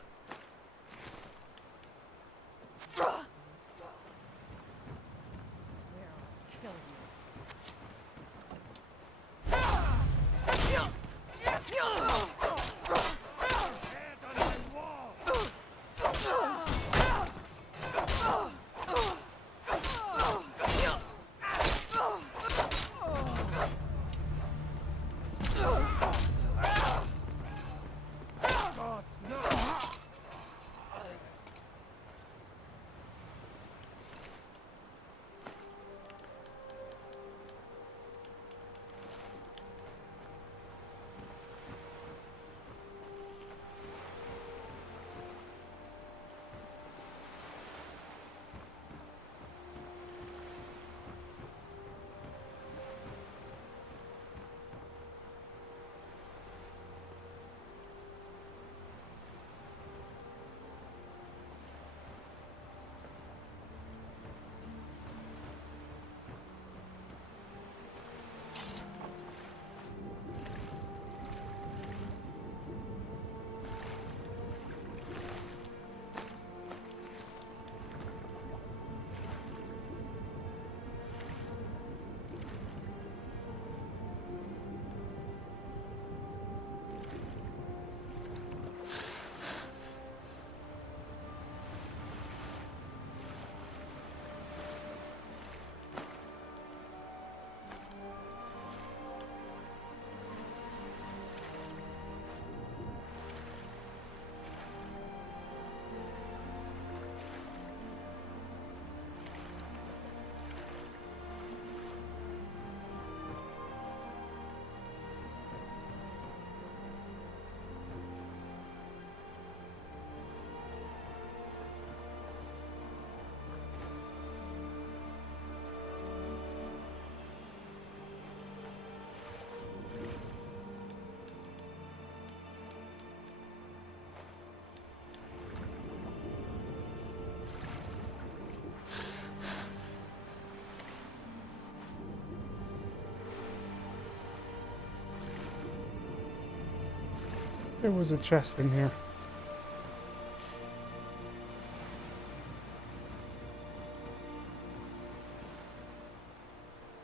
There was a chest in here.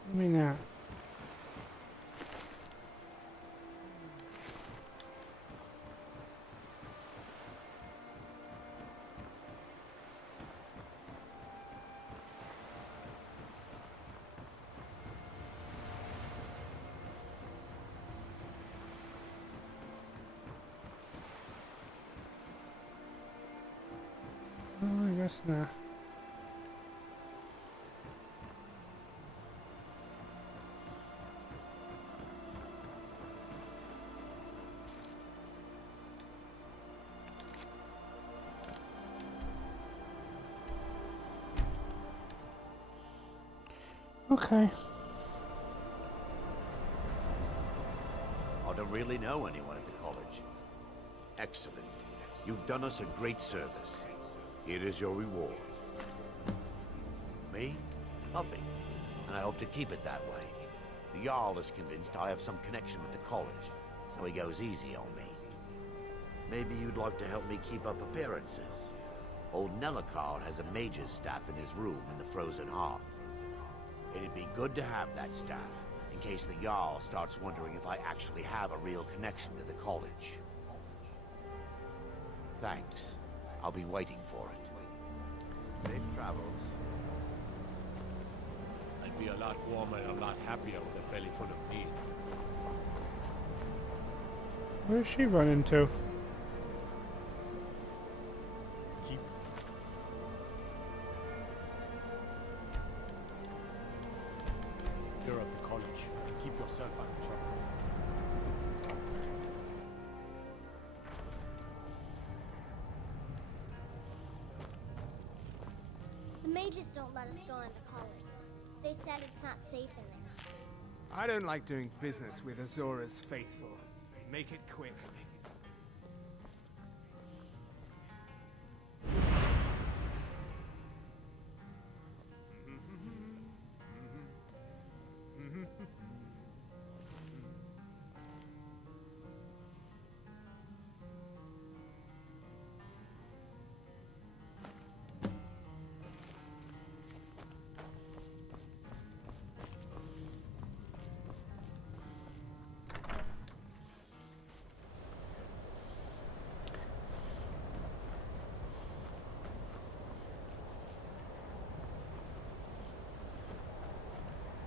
Give me that. guess not. Okay. I don't really know anyone at the college. Excellent. You've done us a great service. Here is your reward. Me? Nothing. And I hope to keep it that way. The Jarl is convinced I have some connection with the college, so he goes easy on me. Maybe you'd like to help me keep up appearances. Old Nellikard has a mage's staff in his room in the frozen hearth. It'd be good to have that staff, in case the Jarl starts wondering if I actually have a real connection to the college. Thanks. I'll be waiting for it. Safe travels. I'd be a lot warmer and a lot happier with a belly full of meat. Where's she run into? Keep You're at the college, and keep yourself out of trouble. The mages don't let us go into college. They said it's not safe in there. I don't like doing business with Azora's faithful. Make it quick.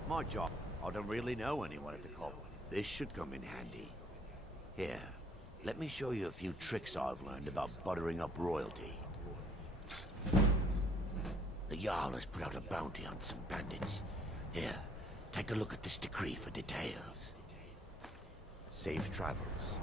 My job. I don't really know anyone at the college. This should come in handy. Here, let me show you a few tricks I've learned about buttering up royalty. The Jarl has put out a bounty on some bandits. Here, take a look at this decree for details. Safe travels.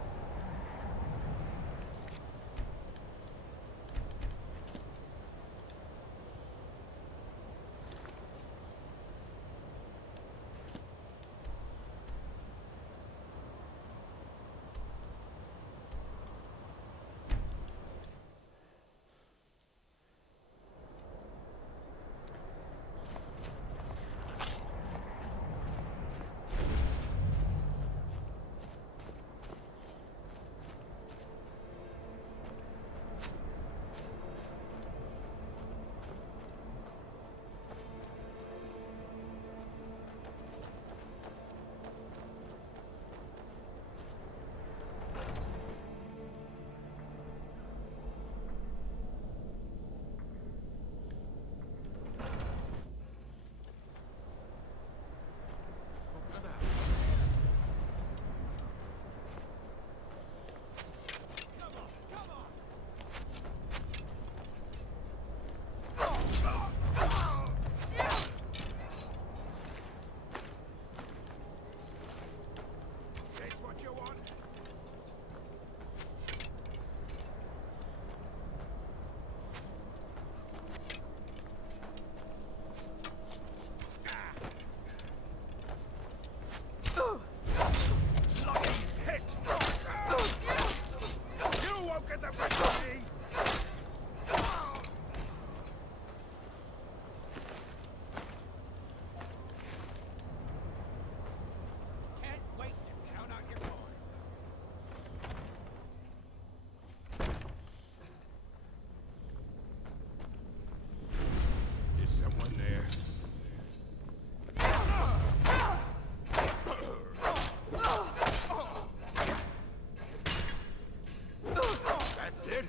That's it?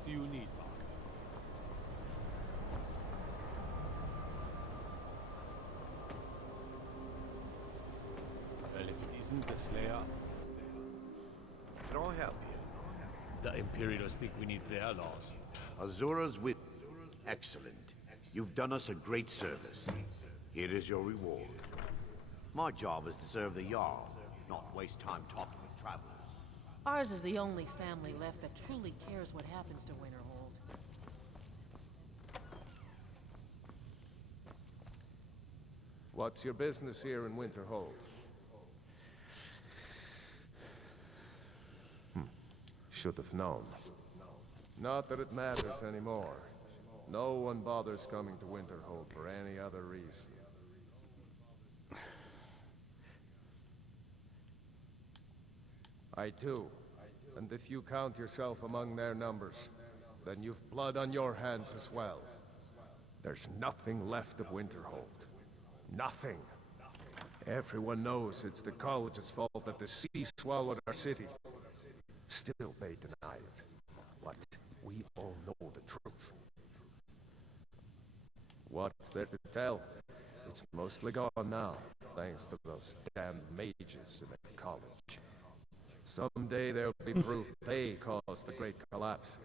What do you need, Mark? Well, if it isn't the Slayer, Can I help you? the Imperials think we need their laws. Azura's with... Excellent. You've done us a great service. Here is your reward. My job is to serve the Jarl, not waste time talking with travelers. Ours is the only family left that truly cares what happens to Winterhold. What's your business here in Winterhold? Should have known. Not that it matters anymore. No one bothers coming to Winterhold for any other reason. I do. And if you count yourself among their numbers, then you've blood on your hands as well. There's nothing left of Winterhold. Nothing. Everyone knows it's the college's fault that the sea swallowed our city. Still they deny it. But we all know the truth. What's there to tell? It's mostly gone now, thanks to those damn mages in the college. Someday there'll be proof they caused the great collapse.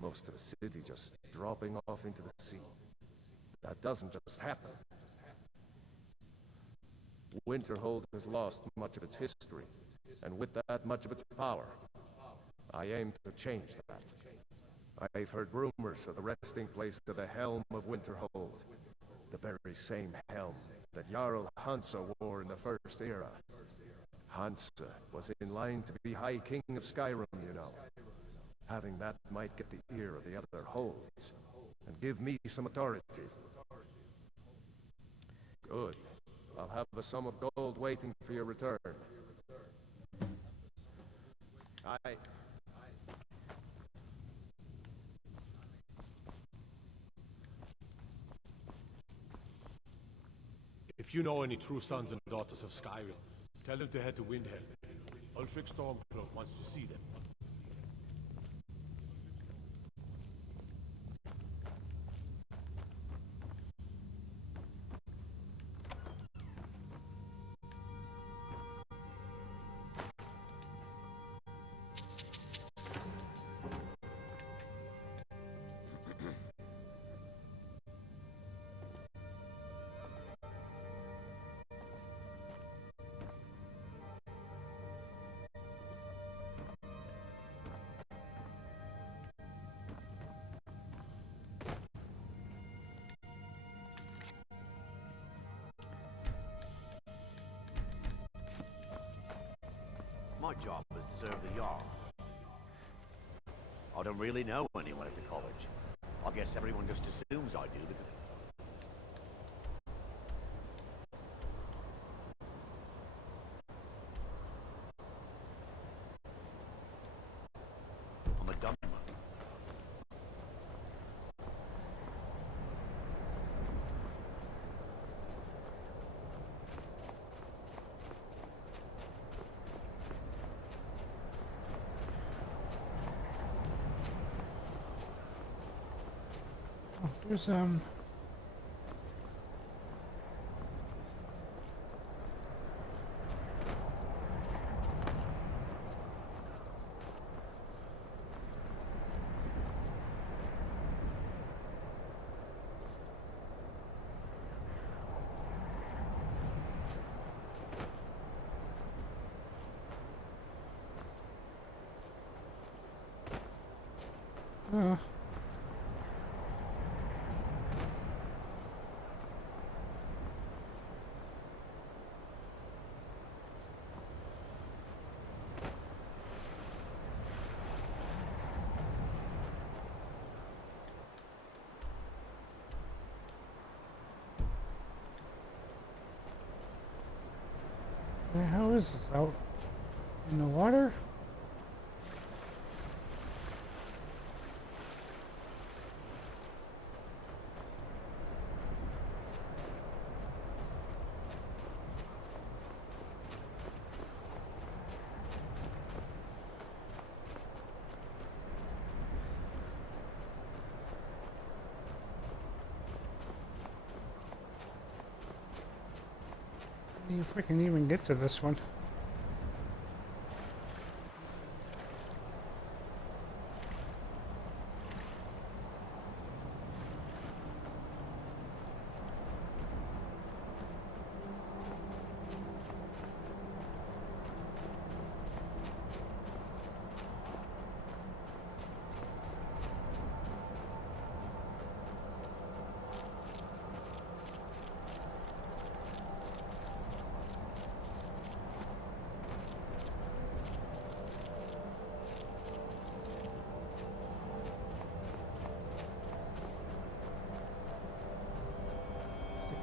Most of the city just dropping off into the sea. That doesn't just happen. Winterhold has lost much of its history, and with that, much of its power. I aim to change that. I've heard rumors of the resting place of the Helm of Winterhold. The very same helm that Jarl Hansa wore in the First Era. Hansa was in line to be High King of Skyrim, you know. Having that might get the ear of the other holds, and give me some authority. Good. I'll have a sum of gold waiting for your return. If you know any true sons and daughters of Skyrim, tell them to head to Windhelm. Ulfric Stormcloak wants to see them. My job is to serve the Jarl. I don't really know anyone at the college. I guess everyone just assumes I do because... I'm a dummy. There's how is this? Out in the water? How do you freaking even get to this one?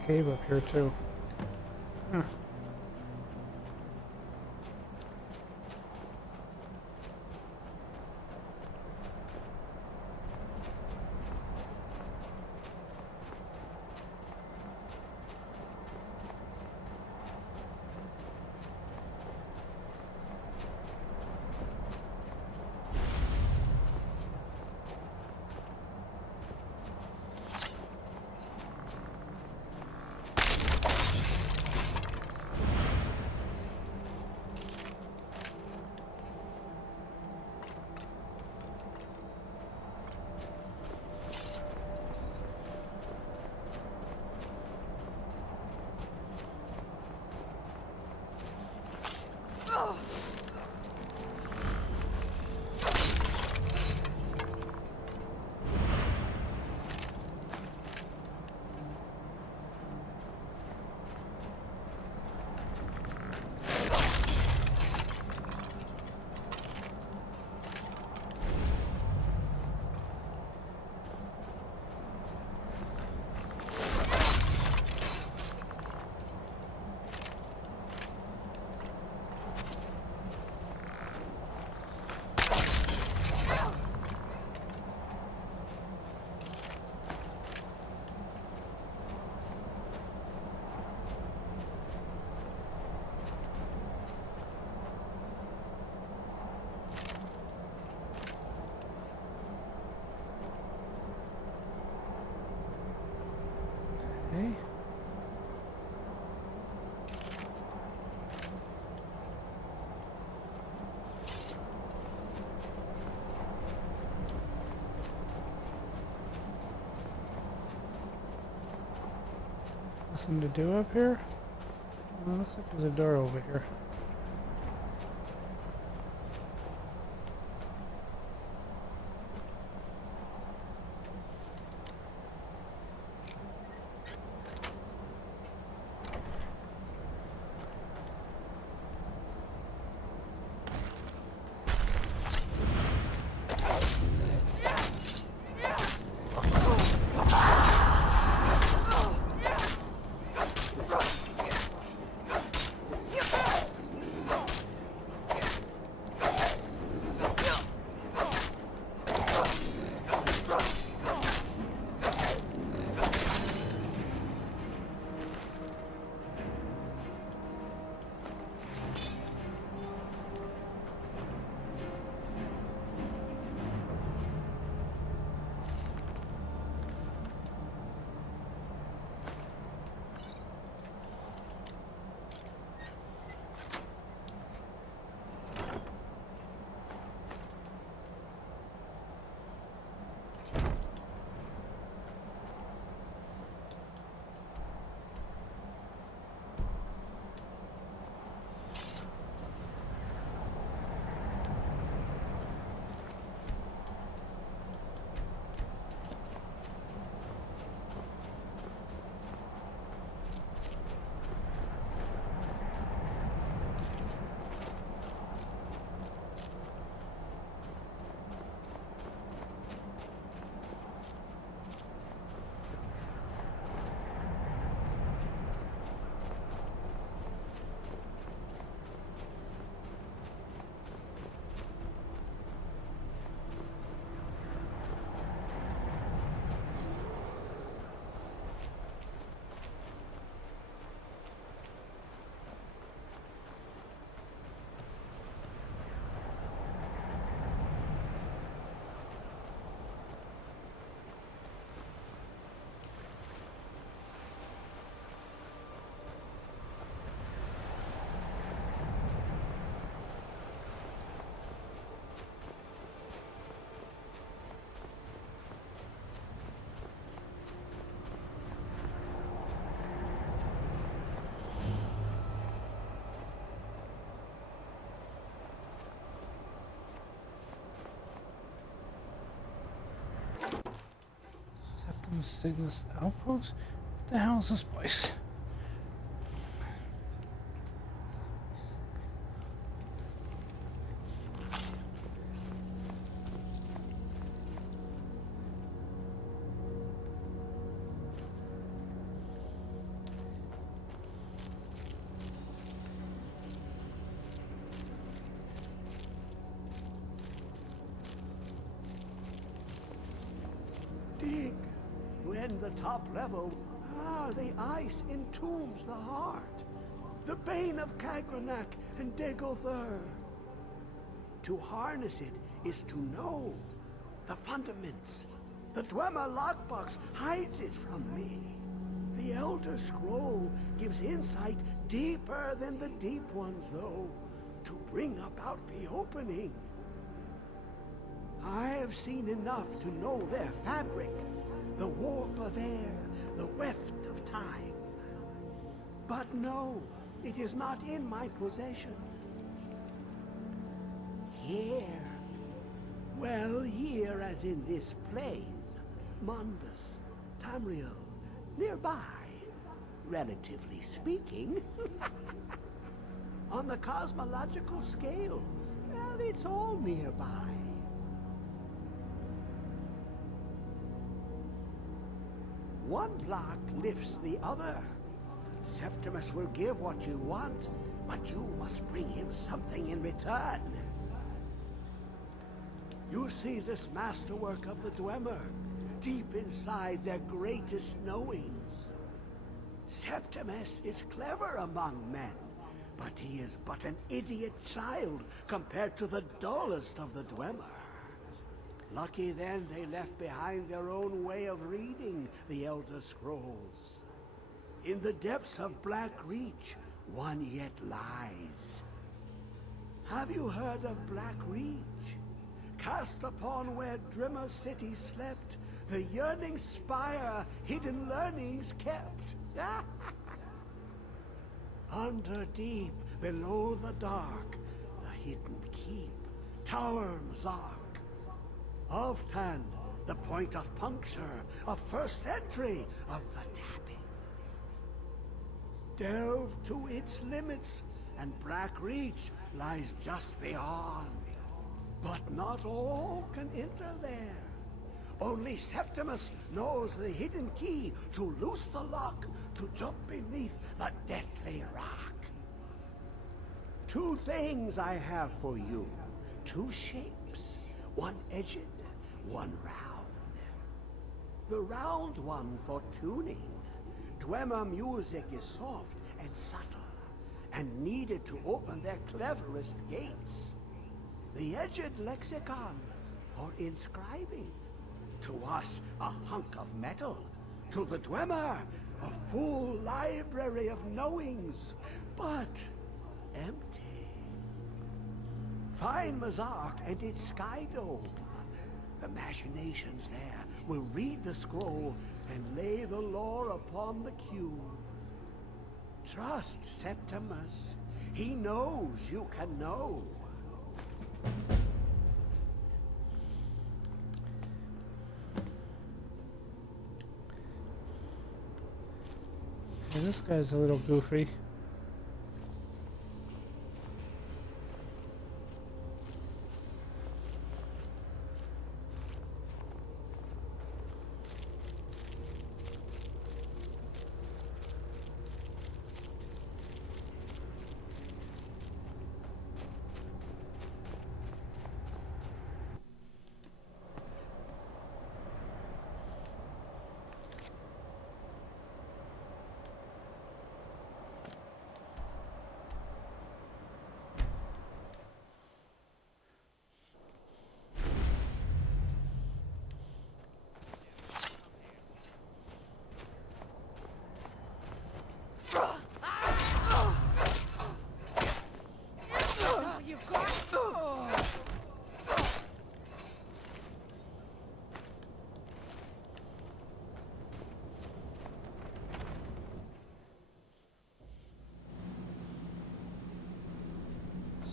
Cave up here too. Huh. Okay. Nothing to do up here? Well, looks like there's a door over here. Cygnus Outpost? What the hell is this place? Dig. When the top level, the ice entombs the heart. The bane of Kagranak and Degother. To harness it is to know the fundaments. The Dwemer lockbox hides it from me. The Elder Scroll gives insight deeper than the deep ones, though, to bring about the opening. I have seen enough to know their fabric, the warp of air, the weft of time. But no, it is not in my possession. Here. Well, here as in this plain. Mundus, Tamriel, nearby, relatively speaking. On the cosmological scale, well, it's all nearby. One block lifts the other. Septimus will give what you want, but you must bring him something in return. You see this masterwork of the Dwemer, deep inside their greatest knowings. Septimus is clever among men, but he is but an idiot child compared to the dullest of the Dwemer. Lucky then they left behind their own way of reading the Elder Scrolls. In the depths of Black Reach, one yet lies. Have you heard of Black Reach? Cast upon where Drimmer City slept, the yearning spire hidden learnings kept. Under deep, below the dark, the hidden keep, Tower Mazark. Oft-hand, the point of puncture, of first entry of the tapping. Delve to its limits, and Black Reach lies just beyond. But not all can enter there. Only Septimus knows the hidden key to loose the lock, to jump beneath the deathly rock. Two things I have for you. Two shapes. One edged, one round. The round one for tuning. Dwemer music is soft and subtle, and needed to open their cleverest gates. The edged lexicon for inscribing. To us, a hunk of metal. To the Dwemer, a full library of knowings, but empty. Find Mazark and its sky dome. The machinations there will read the scroll and lay the lore upon the cube. Trust Septimus. He knows you can know. Yeah, this guy's a little goofy.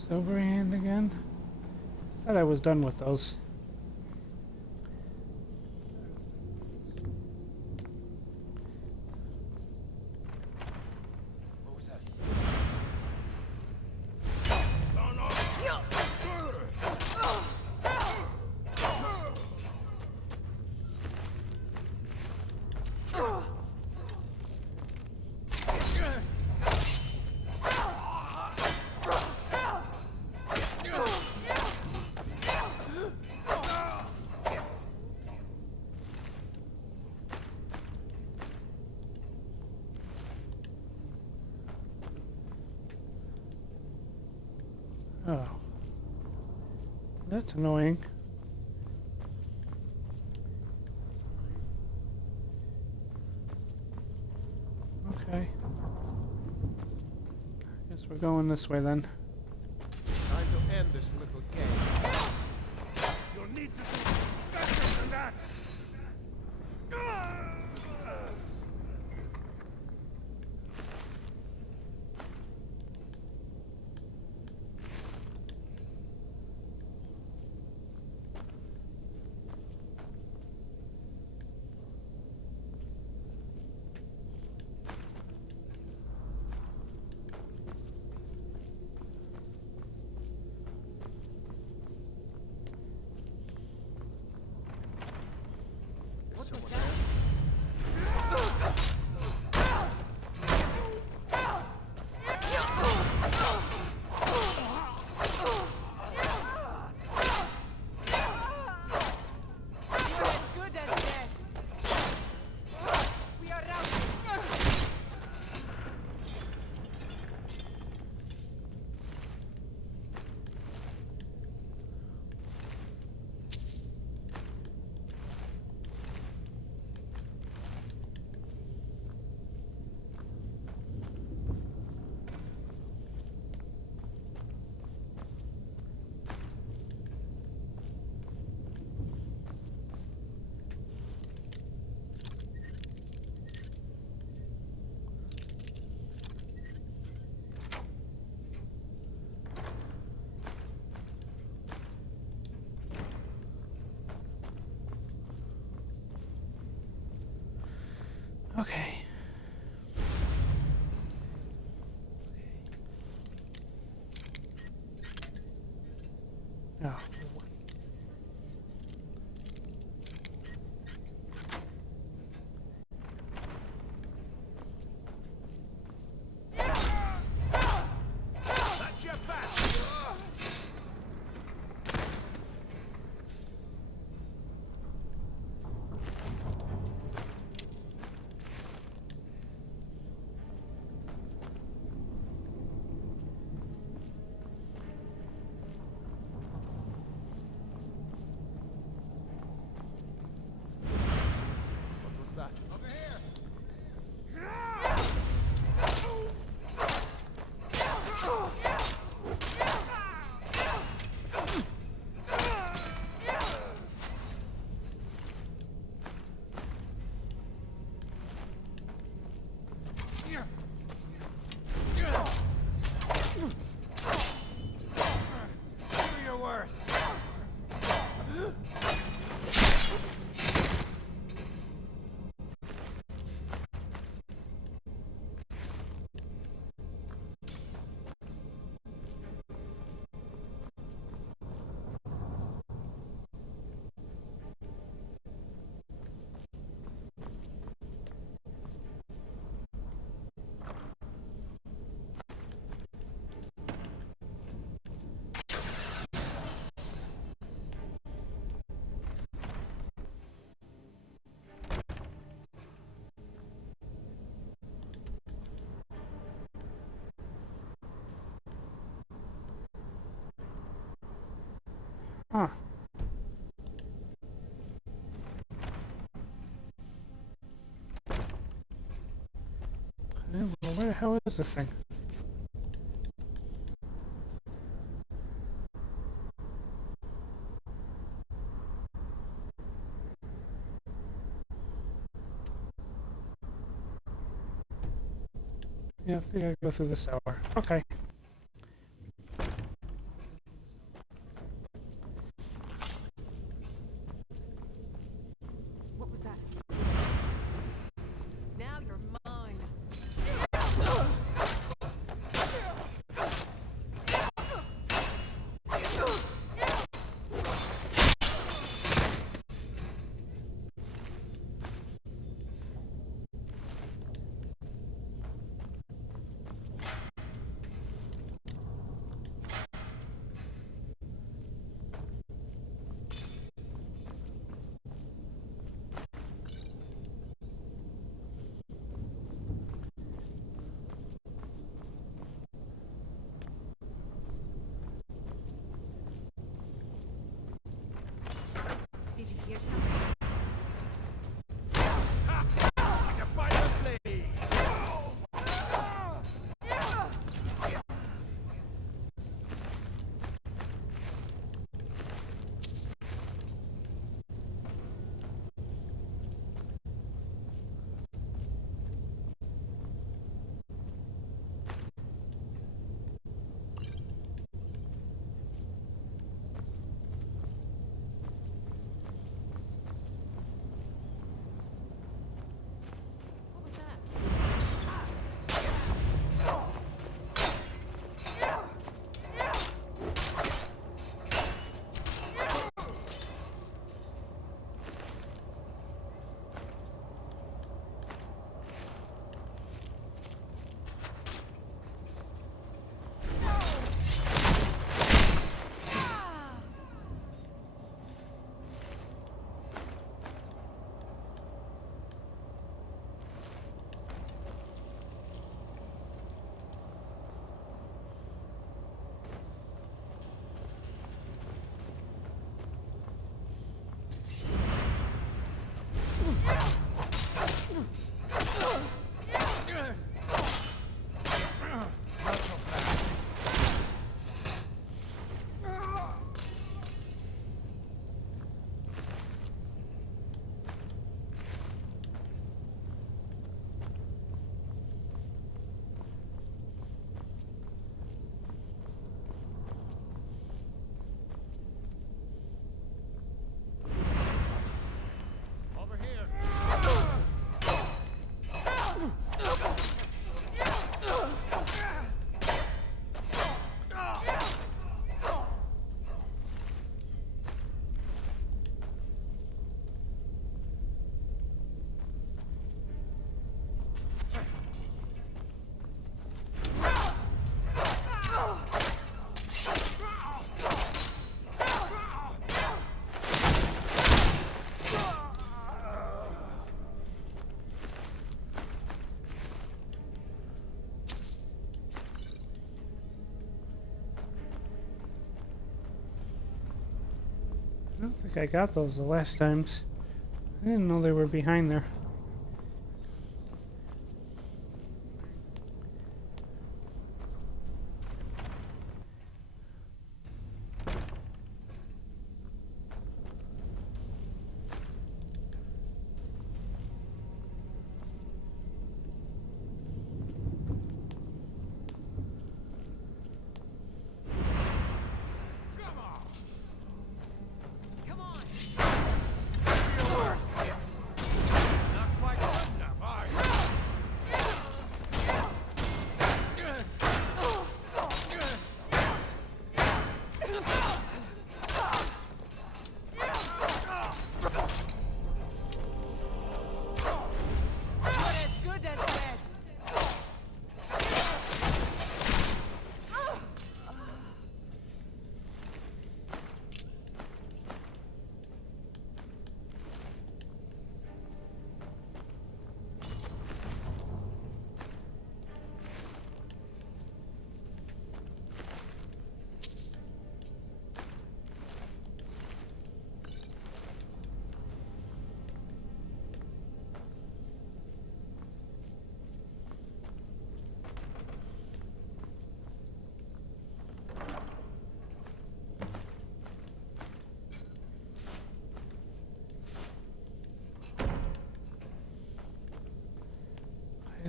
Silver hand again? Thought I was done with those. That's annoying. Okay. Guess we're going this way then. Time to end this little game. You'll need to do better than that! Okay. Oh. That's your back! What was that? Over here! Do your worst! Huh. Okay, well, where the hell is this thing? Yeah, I think I go through the cellar. Okay. What was that? Now you're mine. don't think I got those the last times. I didn't know they were behind there.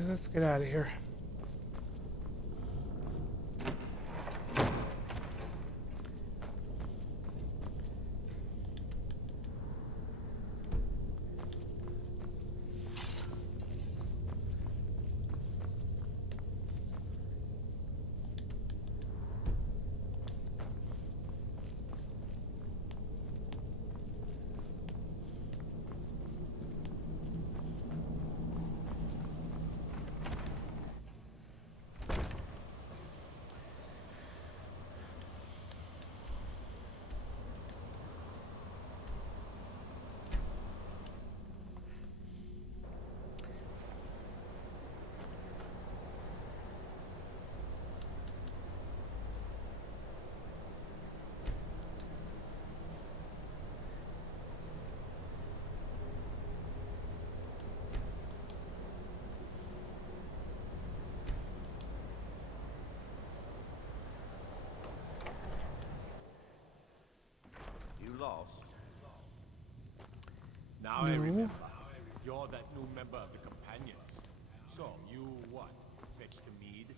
Let's get out of here. Lost. Now I remember. You're that new member of the Companions. So, you what? Fetch the mead?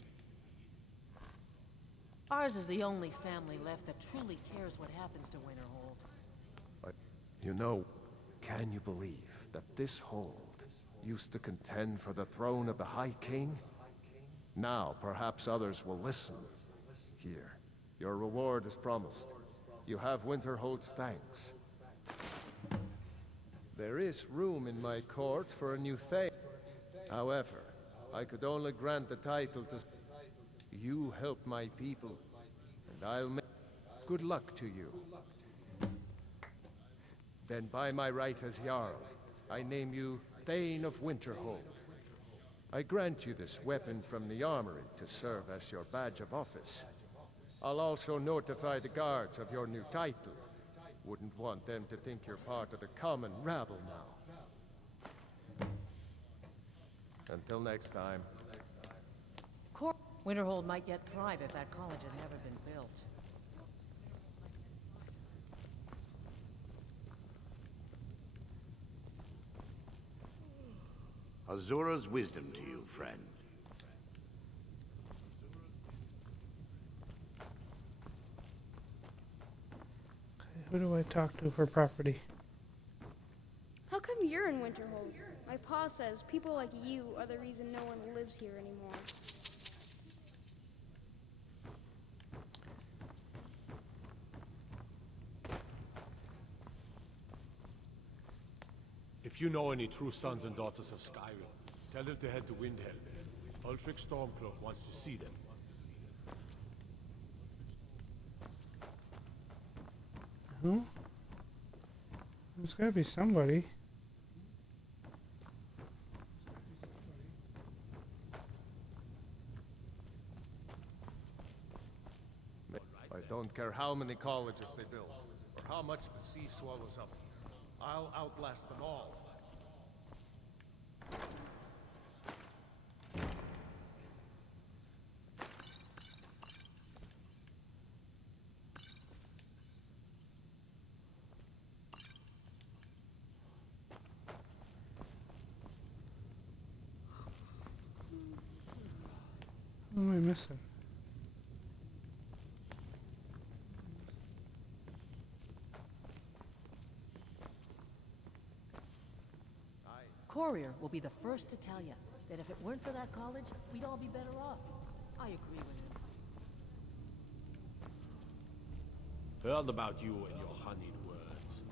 Ours is the only family left that truly cares what happens to Winterhold. You know, can you believe that this hold used to contend for the throne of the High King? Now, perhaps others will listen. Here, your reward is promised. You have Winterhold's thanks. There is room in my court for a new Thane. However, I could only grant the title to... You help my people, and I'll make... Good luck to you. Then by my right as Jarl, I name you Thane of Winterhold. I grant you this weapon from the armory to serve as your badge of office. I'll also notify the guards of your new title. Wouldn't want them to think you're part of the common rabble now. Until next time. Winterhold might yet thrive if that college had never been built. Azura's wisdom to you, friend. Who do I talk to for property? How come you're in Winterhold? My pa says people like you are the reason no one lives here anymore. If you know any true sons and daughters of Skyrim, tell them to head to Windhelm. Ulfric Stormcloak wants to see them. Who? There's gotta be somebody. I don't care how many colleges they build, or how much the sea swallows up here. I'll outlast them all. What am I missing? Courier will be the first to tell you that if it weren't for that college, we'd all be better off. I agree with him. Heard about you and your honeyed words.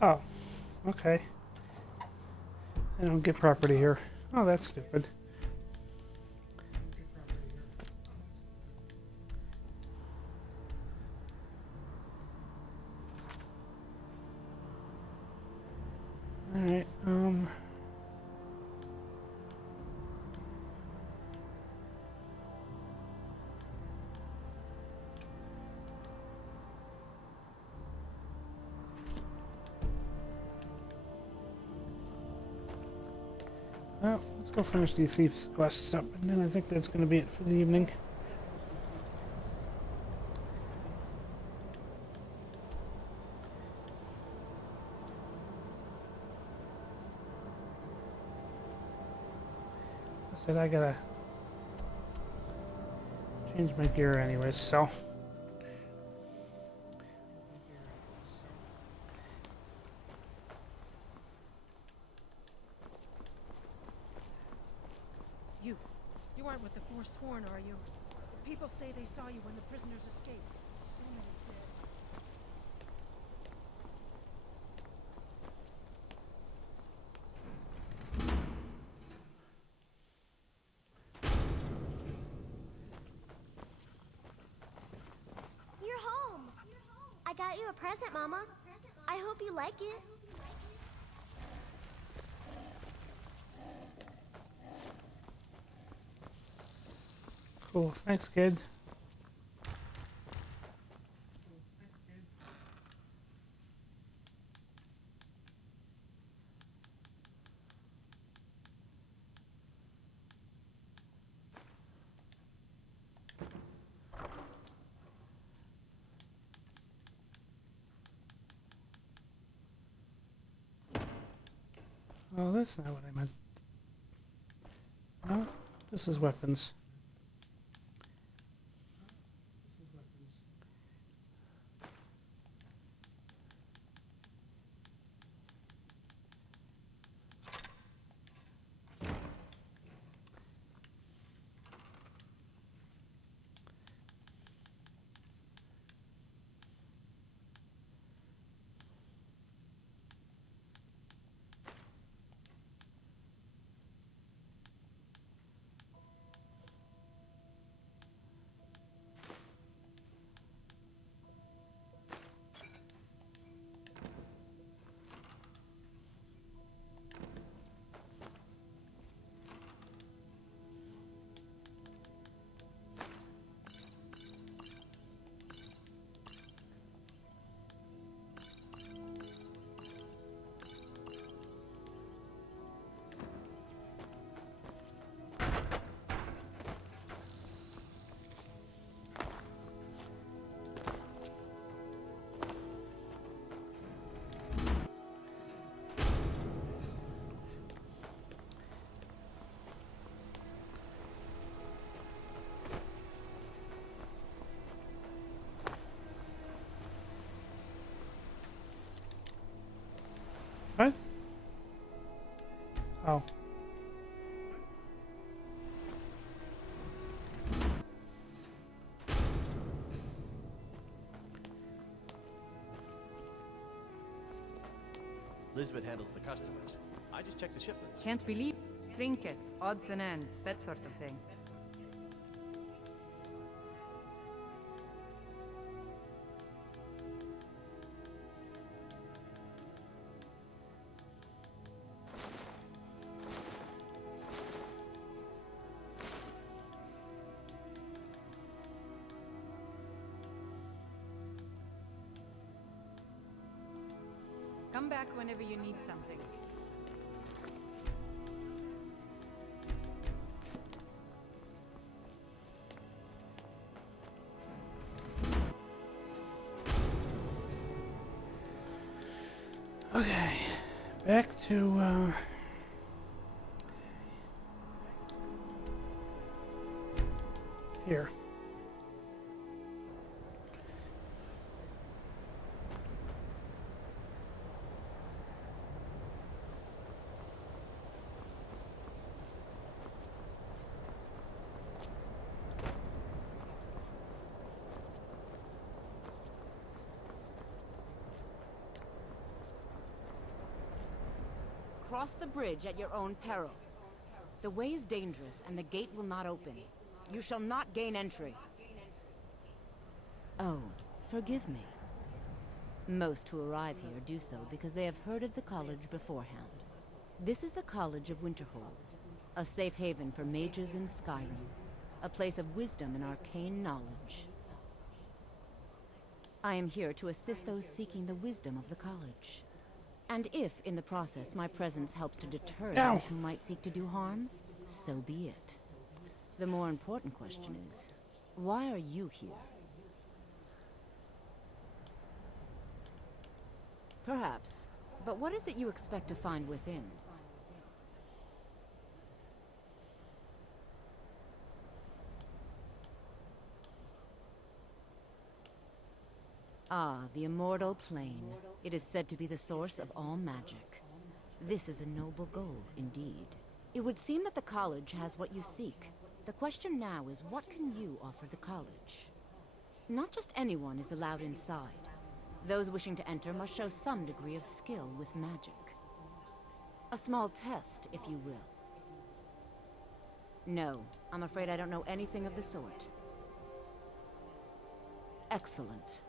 Oh, okay. I don't get property here. Oh, that's stupid. Alright, well, let's go finish these thieves' quests up, and then I think that's going to be it for the evening. I said I gotta change my gear anyways, so. You aren't with the Forsworn, are you? People say they saw you when the prisoners escaped. So many dead. You're home. I got you a present, Mama. I hope you like it. Cool, thanks, kid. Oh, that's not what I meant. No, this is weapons. Oh. Lisbeth handles the customers. I just check the shipments. Can't believe trinkets, odds and ends, that sort of thing. Come back whenever you need something. Okay, back to, here. Cross the bridge at your own peril. The way is dangerous, and the gate will not open. You shall not gain entry. Oh, forgive me. Most who arrive here do so because they have heard of the college beforehand. This is the College of Winterhold, a safe haven for mages in Skyrim, a place of wisdom and arcane knowledge. I am here to assist those seeking the wisdom of the college. And if, in the process, my presence helps to deter those who might seek to do harm, so be it. The more important question is, why are you here? Perhaps. But what is it you expect to find within? Ah, the Immortal Plane. It is said to be the source of all magic. This is a noble goal, indeed. It would seem that the college has what you seek. The question now is, what can you offer the college? Not just anyone is allowed inside. Those wishing to enter must show some degree of skill with magic. A small test, if you will. No, I'm afraid I don't know anything of the sort. Excellent.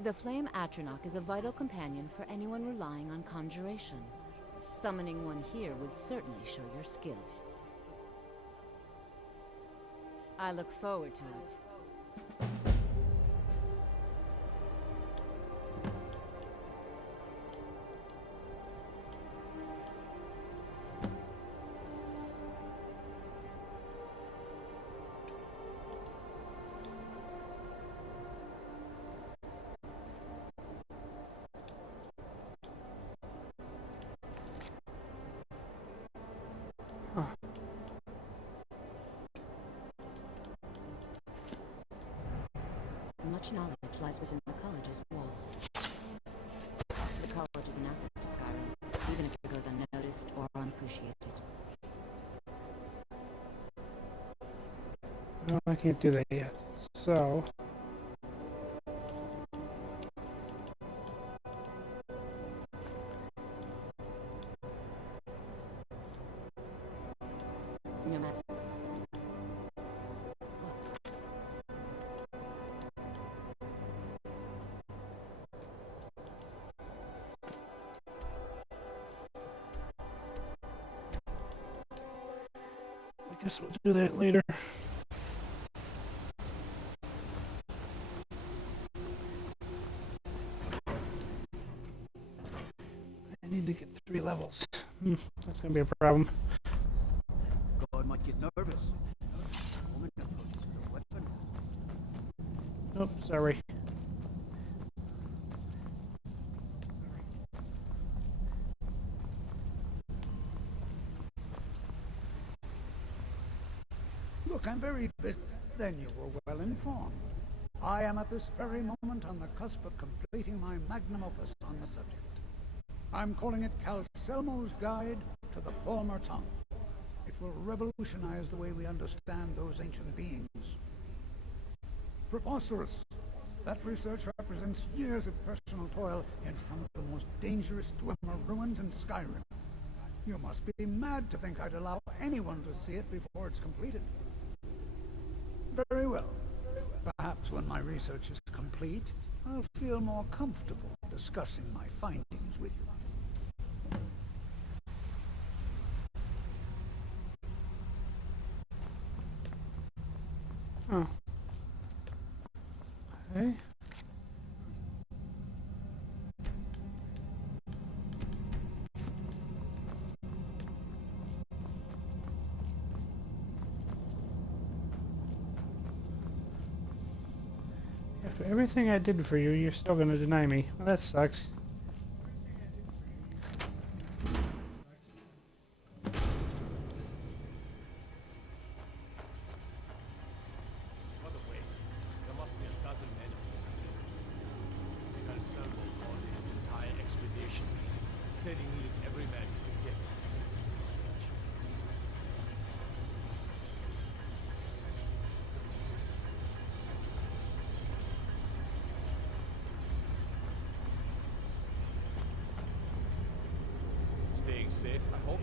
The Flame Atronach is a vital companion for anyone relying on conjuration. Summoning one here would certainly show your skill. I look forward to it. Much knowledge lies within the college's walls. The college is an asset to Skyrim, even if it goes unnoticed or unappreciated. No, I can't do that yet. So... No matter. I guess we'll do that later. I need to get 3 levels. That's gonna be a problem. God might get nervous. Woman approaches with a weapon. Nope, sorry. Look, I'm very busy. Then you were well informed. I am at this very moment on the cusp of completing my magnum opus on the subject. I'm calling it Calselmo's Guide to the former tongue. It will revolutionize the way we understand those ancient beings. Preposterous! That research represents years of personal toil in some of the most dangerous Dwemer ruins in Skyrim. You must be mad to think I'd allow anyone to see it before it's completed. Very well. Perhaps when my research is complete, I'll feel more comfortable discussing my findings with you. Oh. Okay. After everything I did for you, you're still gonna deny me. Well, that sucks. What a waste. There must be a dozen men. They had served on his entire expedition. Said he needed every man he could get to his research. Staying safe, I hope.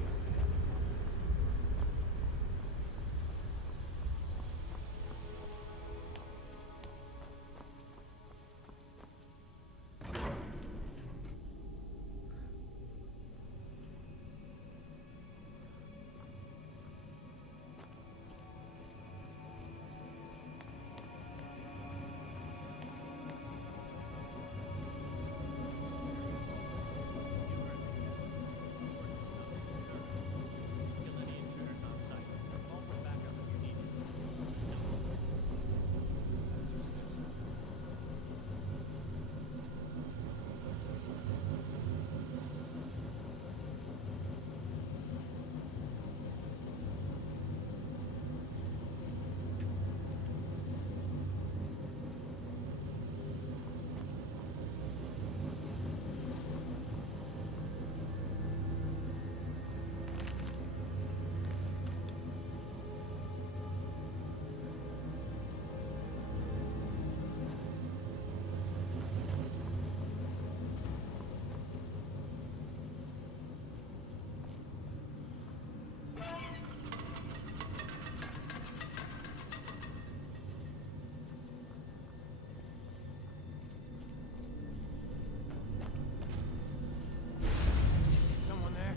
Someone there?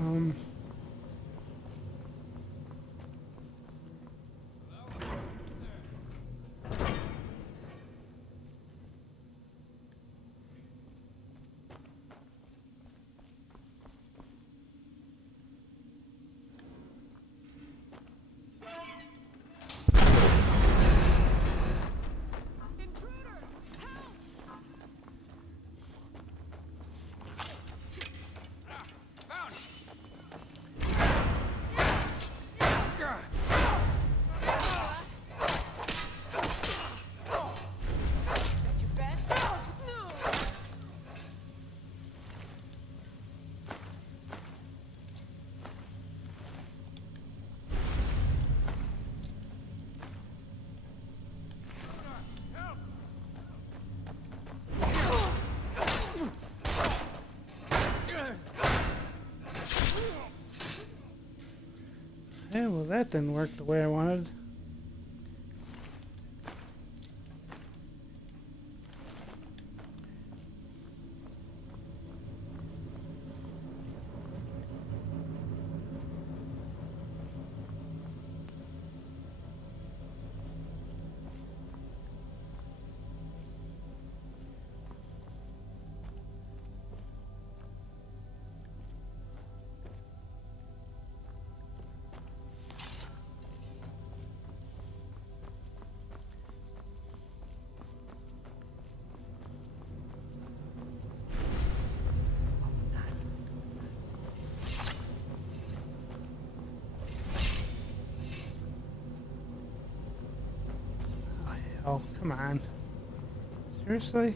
Um. Yeah, well, that didn't work the way I wanted. Oh, come on. Seriously?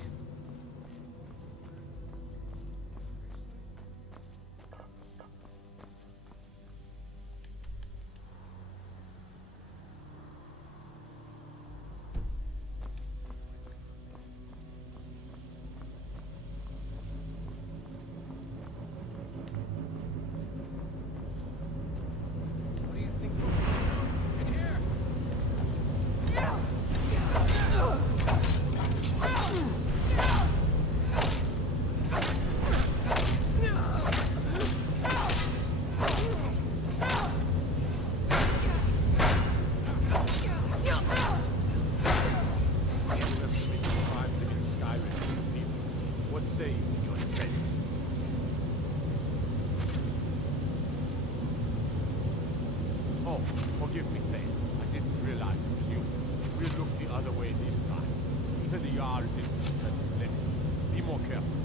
What do you think folks are doing? In here! You have committed crimes against Skyrim people. What say you in your defense? Oh, forgive me, Thane. I didn't realize it was you. We'll look the other way this time. Even the Yar is able to touch its limits. Be more careful.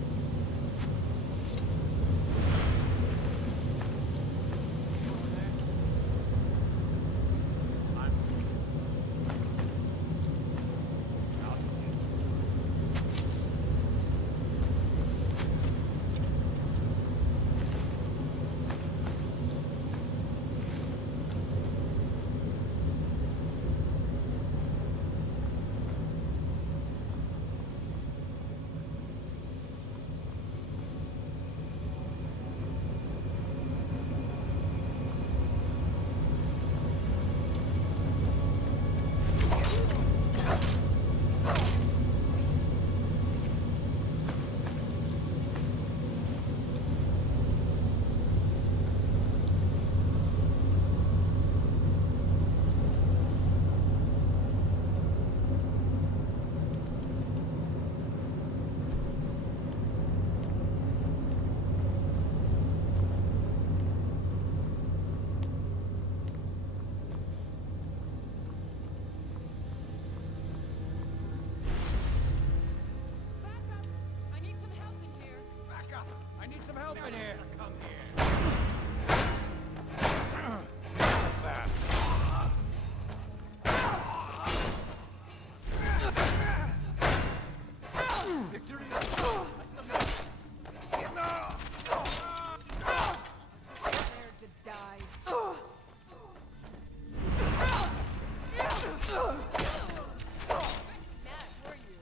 I need some help in here. Back up! I need some help in here. Come here. So fast. Victory is Prepared to die. Matt, were you?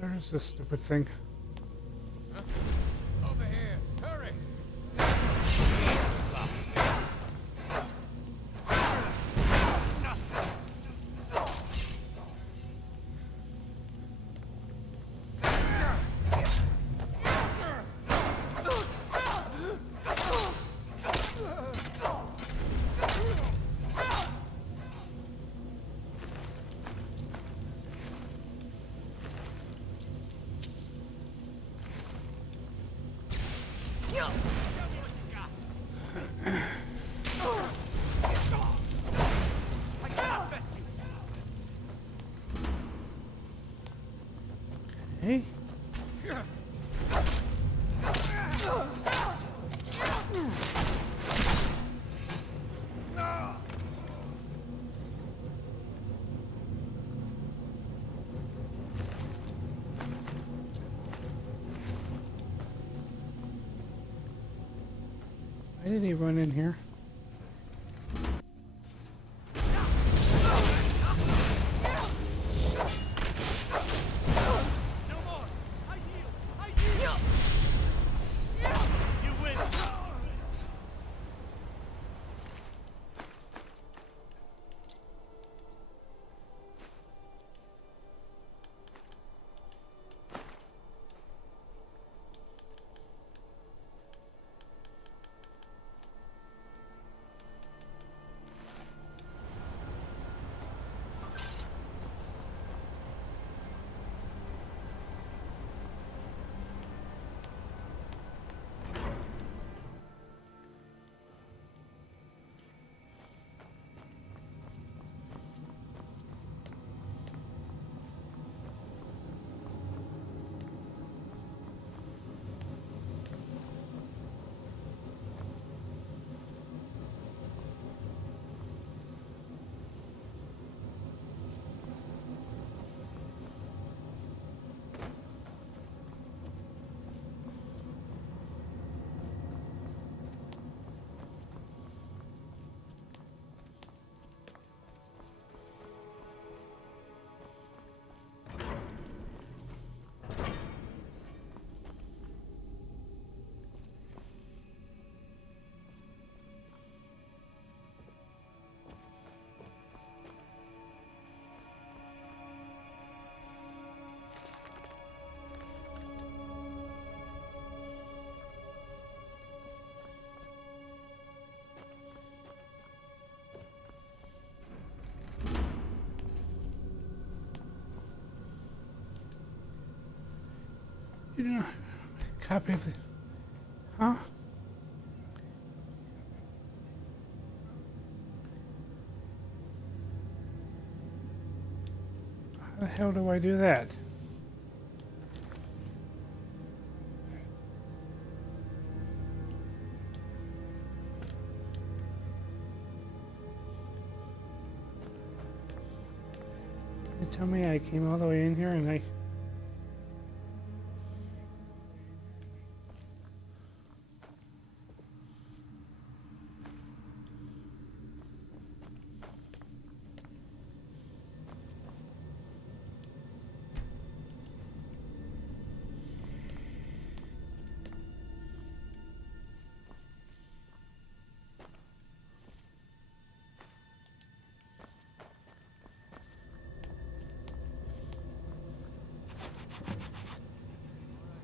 Where's this stupid thing? over here. Hurry! Hey? Why did he run in here? You know, copy of the... Huh? How the hell do I do that? You tell me I came all the way in here and I...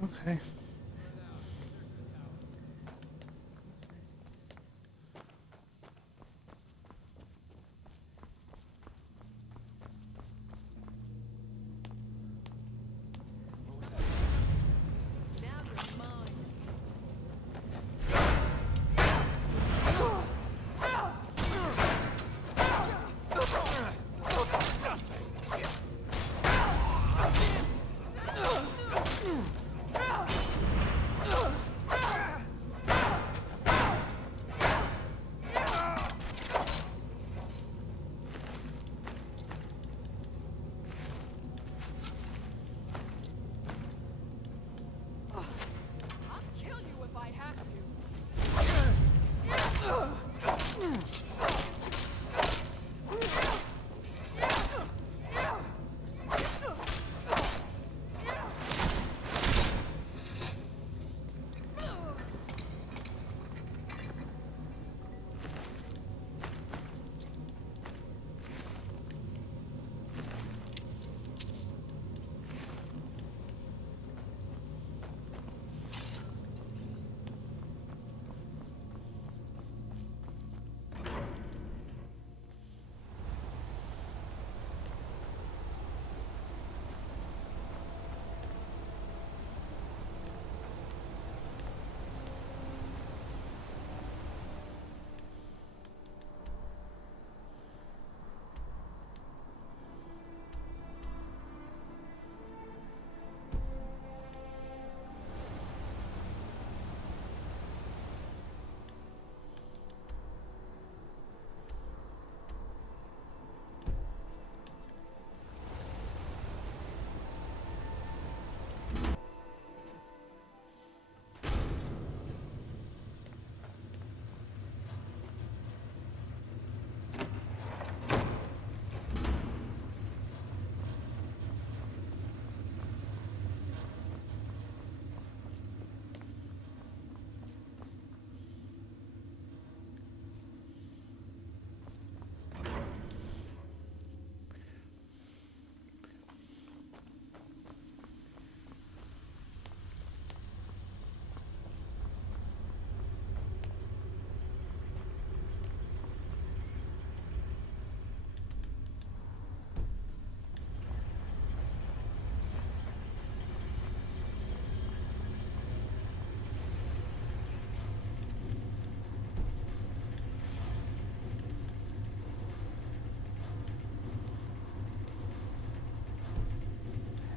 Okay.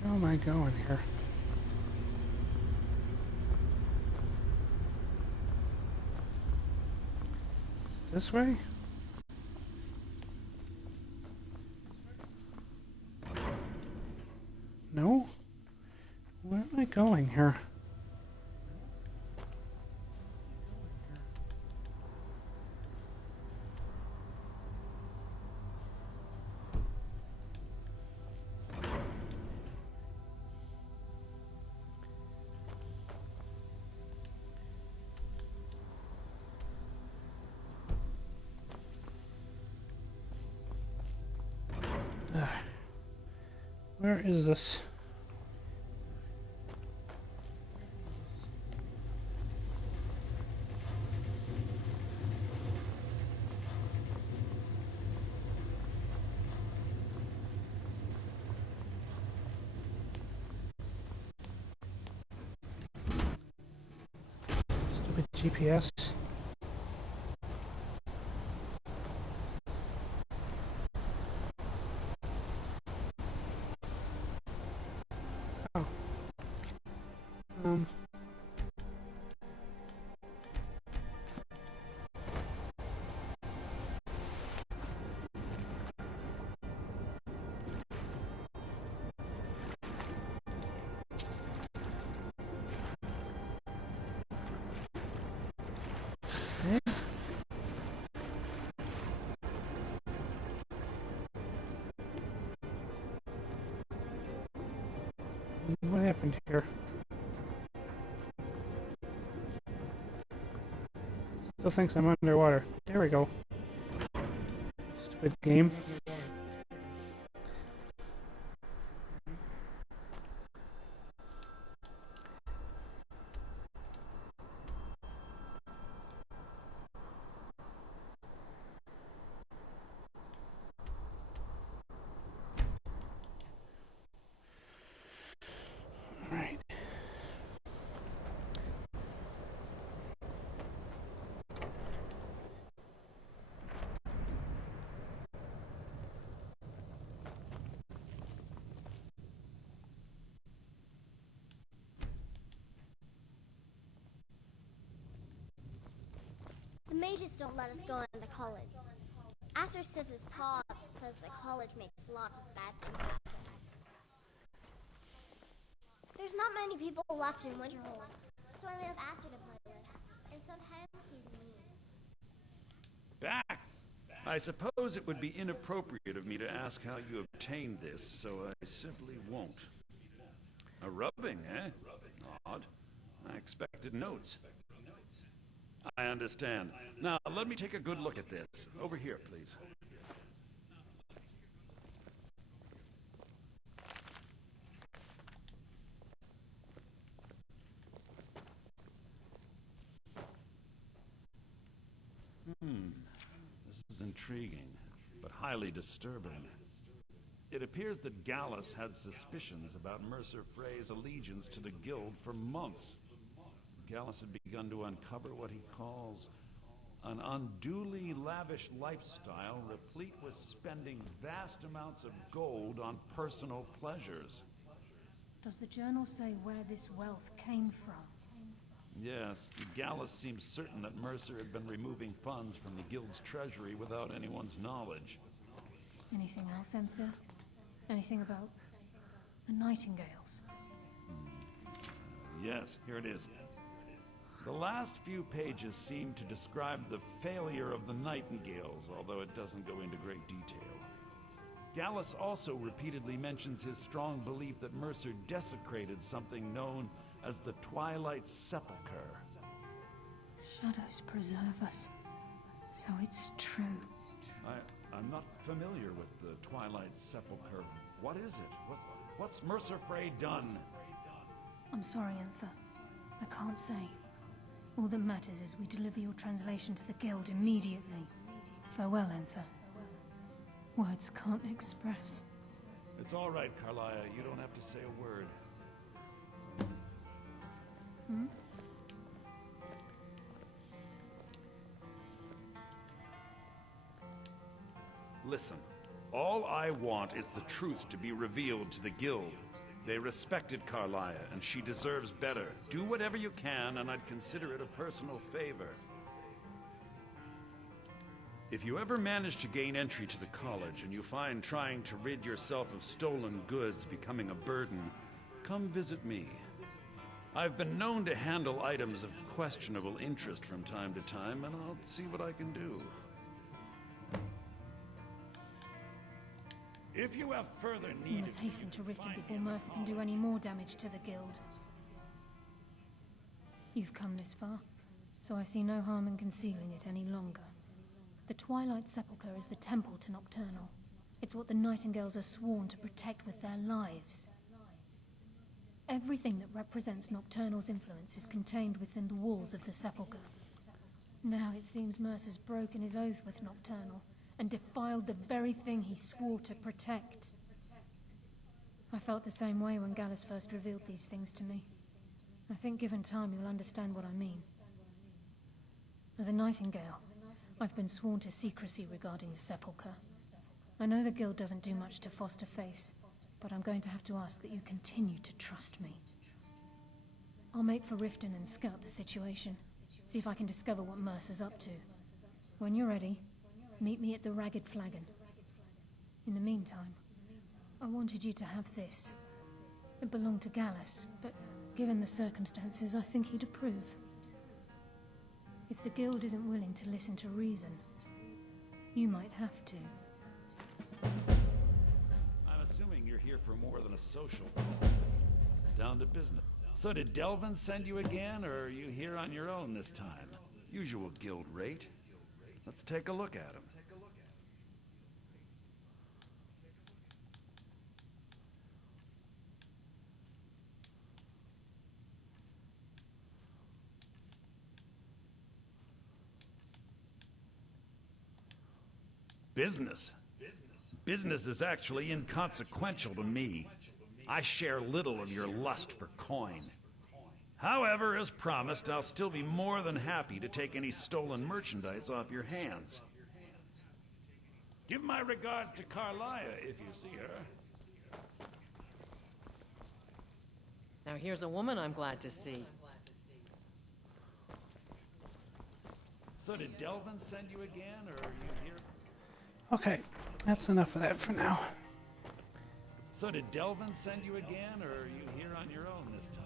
How am I going here? This way? No? Where am I going here? Where is this? GPS. Oh. What happened here? Still thinks I'm underwater. There we go. Stupid game. Alright. The mages don't let us go into college. Asher says his paw says the college makes lots of bad things happen. There's not many people left in Winterhold, so I leave Asher to play with. And sometimes he's mean. Back! I suppose it would be inappropriate of me to ask how you obtained this, so I simply won't. A rubbing, eh? Odd. I expected notes. I understand. Now, let me take a good look at this. Over here, please. This is intriguing, but highly disturbing. It appears that Gallus had suspicions about Mercer Frey's allegiance to the Guild for months. Gallus had begun to uncover what he calls an unduly lavish lifestyle replete with spending vast amounts of gold on personal pleasures. Does the journal say where this wealth came from? Yes, Gallus seems certain that Mercer had been removing funds from the Guild's treasury without anyone's knowledge. Anything else, Enther? Anything about the Nightingales? Yes, here it is. The last few pages seem to describe the failure of the Nightingales, although it doesn't go into great detail. Gallus also repeatedly mentions his strong belief that Mercer desecrated something known as the Twilight Sepulchre. Shadows preserve us. So it's true. I'm not familiar with the Twilight Sepulchre. What is it? What's Mercer Frey done? I'm sorry, Enther. I can't say. All that matters is we deliver your translation to the Guild immediately. Farewell, Enther. Words can't express. It's all right, Carlia. You don't have to say a word. Hmm? Listen, all I want is the truth to be revealed to the Guild. They respected Carlia, and she deserves better. Do whatever you can, and I'd consider it a personal favor. If you ever manage to gain entry to the college, and you find trying to rid yourself of stolen goods becoming a burden, come visit me. I've been known to handle items of questionable interest from time to time, and I'll see what I can do. If you have further need... We must hasten to Riften before Mercer can do any more damage to the Guild. You've come this far, so I see no harm in concealing it any longer. The Twilight Sepulchre is the temple to Nocturnal. It's what the Nightingales are sworn to protect with their lives. Everything that represents Nocturnal's influence is contained within the walls of the Sepulchre. Now it seems Mercer's broken his oath with Nocturnal, and defiled the very thing he swore to protect. I felt the same way when Gallus first revealed these things to me. I think given time you'll understand what I mean. As a nightingale, I've been sworn to secrecy regarding the sepulchre. I know the Guild doesn't do much to foster faith, but I'm going to have to ask that you continue to trust me. I'll make for Riften and scout the situation, see if I can discover what Mercer's up to. When you're ready, meet me at the Ragged Flagon. In the meantime, I wanted you to have this. It belonged to Gallus, but given the circumstances, I think he'd approve. If the Guild isn't willing to listen to reason, you might have to. I'm assuming you're here for more than a social call. Down to business. So did Delvin send you again, or are you here on your own this time? Usual guild rate. Let's take a look at him. Business? Business is actually inconsequential to me. I share little of your lust for coin. However, as promised, I'll still be more than happy to take any stolen merchandise off your hands. Give my regards to Carlia if you see her. Now here's a woman I'm glad to see. So did Delvin send you again, or are you here? Okay, that's enough of that for now. So did Delvin send you again, or are you here on your own this time?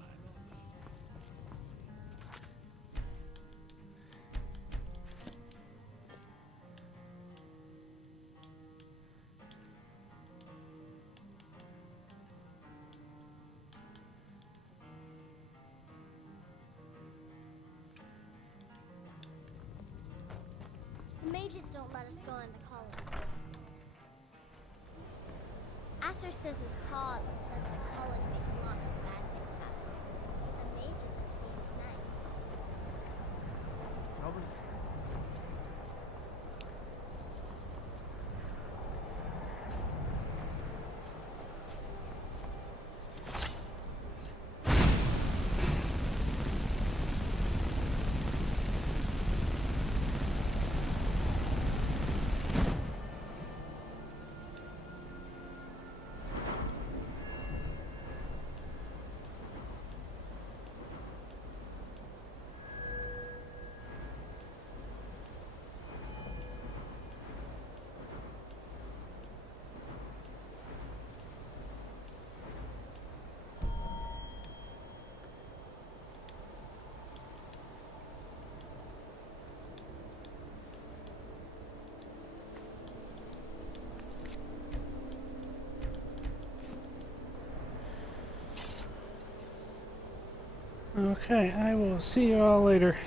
The mages don't let us go in the colony. Asser says his pa says the colony makes lots of bad things happen. The mages are seen at night. Trouble? Okay, I will see you all later.